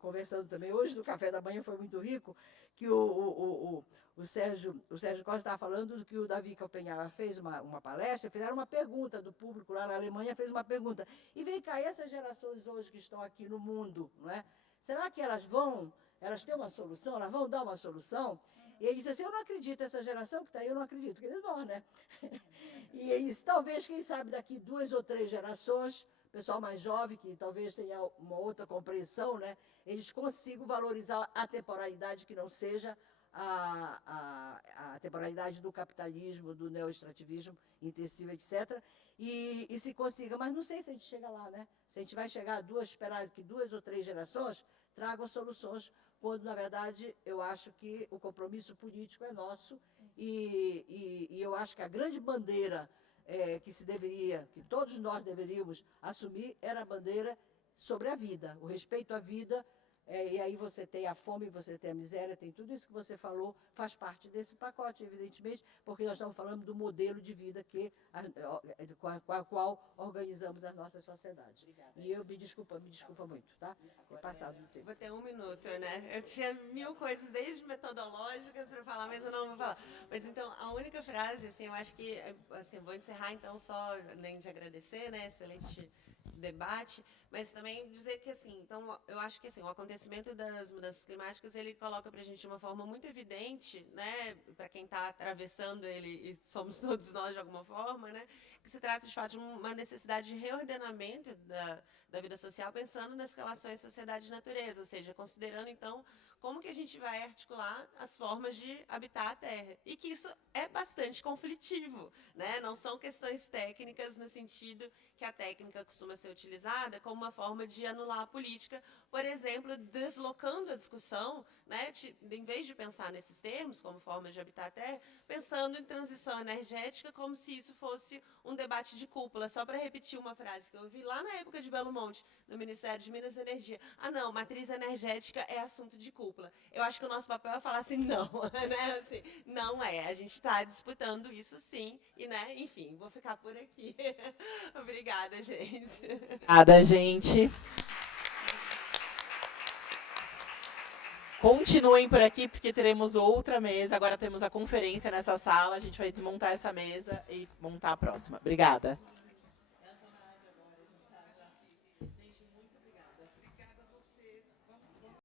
conversando também hoje no café da manhã, foi muito rico, que o Sérgio Costa estava falando que o Davi Calpenhar fez uma palestra, fizeram uma pergunta do público lá na Alemanha, fez uma pergunta. E vem cá, essas gerações hoje que estão aqui no mundo, não é? Será que elas têm uma solução? Elas vão dar uma solução? E ele disse assim, eu não acredito, essa geração que está aí, eu não acredito, que eles nós, né? E ele disse, talvez, quem sabe, daqui 2 ou 3 gerações, pessoal mais jovem, que talvez tenha uma outra compreensão, né? Eles consigam valorizar a temporalidade que não seja a temporalidade do capitalismo, do neoextrativismo intensivo, etc., e se consiga, mas não sei se a gente chega lá, né? Se a gente vai chegar esperar que 2 ou 3 gerações tragam soluções, quando, na verdade, eu acho que o compromisso político é nosso, e eu acho que a grande bandeira que todos nós deveríamos assumir, era a bandeira sobre a vida, o respeito à vida, e aí você tem a fome, você tem a miséria, tem tudo isso que você falou, faz parte desse pacote, evidentemente, porque nós estamos falando do modelo de vida com a qual organizamos as nossas sociedades. Obrigada. E eu me desculpa muito, tá? Ter passado do tempo. Vou ter 1 minuto, né? Eu tinha 1000 coisas, desde metodológicas para falar, mas eu não vou falar. Mas então, a única frase, assim, eu acho que, assim, vou encerrar então só, além de agradecer, né? Excelente debate, mas também dizer que, assim, então, eu acho que, assim, o acontecimento das mudanças climáticas, ele coloca para a gente de uma forma muito evidente, né, para quem está atravessando ele, e somos todos nós de alguma forma, né, que se trata, de fato, de uma necessidade de reordenamento da vida social, pensando nas relações sociedade e natureza, ou seja, considerando, então, como que a gente vai articular as formas de habitar a Terra. E que isso é bastante conflitivo, né? Não são questões técnicas no sentido que a técnica costuma ser utilizada como uma forma de anular a política, por exemplo, deslocando a discussão, né? Em vez de pensar nesses termos como formas de habitar a Terra, pensando em transição energética como se isso fosse um debate de cúpula. Só para repetir uma frase que eu ouvi lá na época de Belo Monte, no Ministério de Minas e Energia. Ah, não, matriz energética é assunto de cúpula. Eu acho que o nosso papel é falar assim, não, né? Assim, não é. A gente está disputando isso, sim. E, né, enfim, vou ficar por aqui. Obrigada, gente. Obrigada, gente. Continuem por aqui, porque teremos outra mesa. Agora temos a conferência nessa sala. A gente vai desmontar essa mesa e montar a próxima. Obrigada.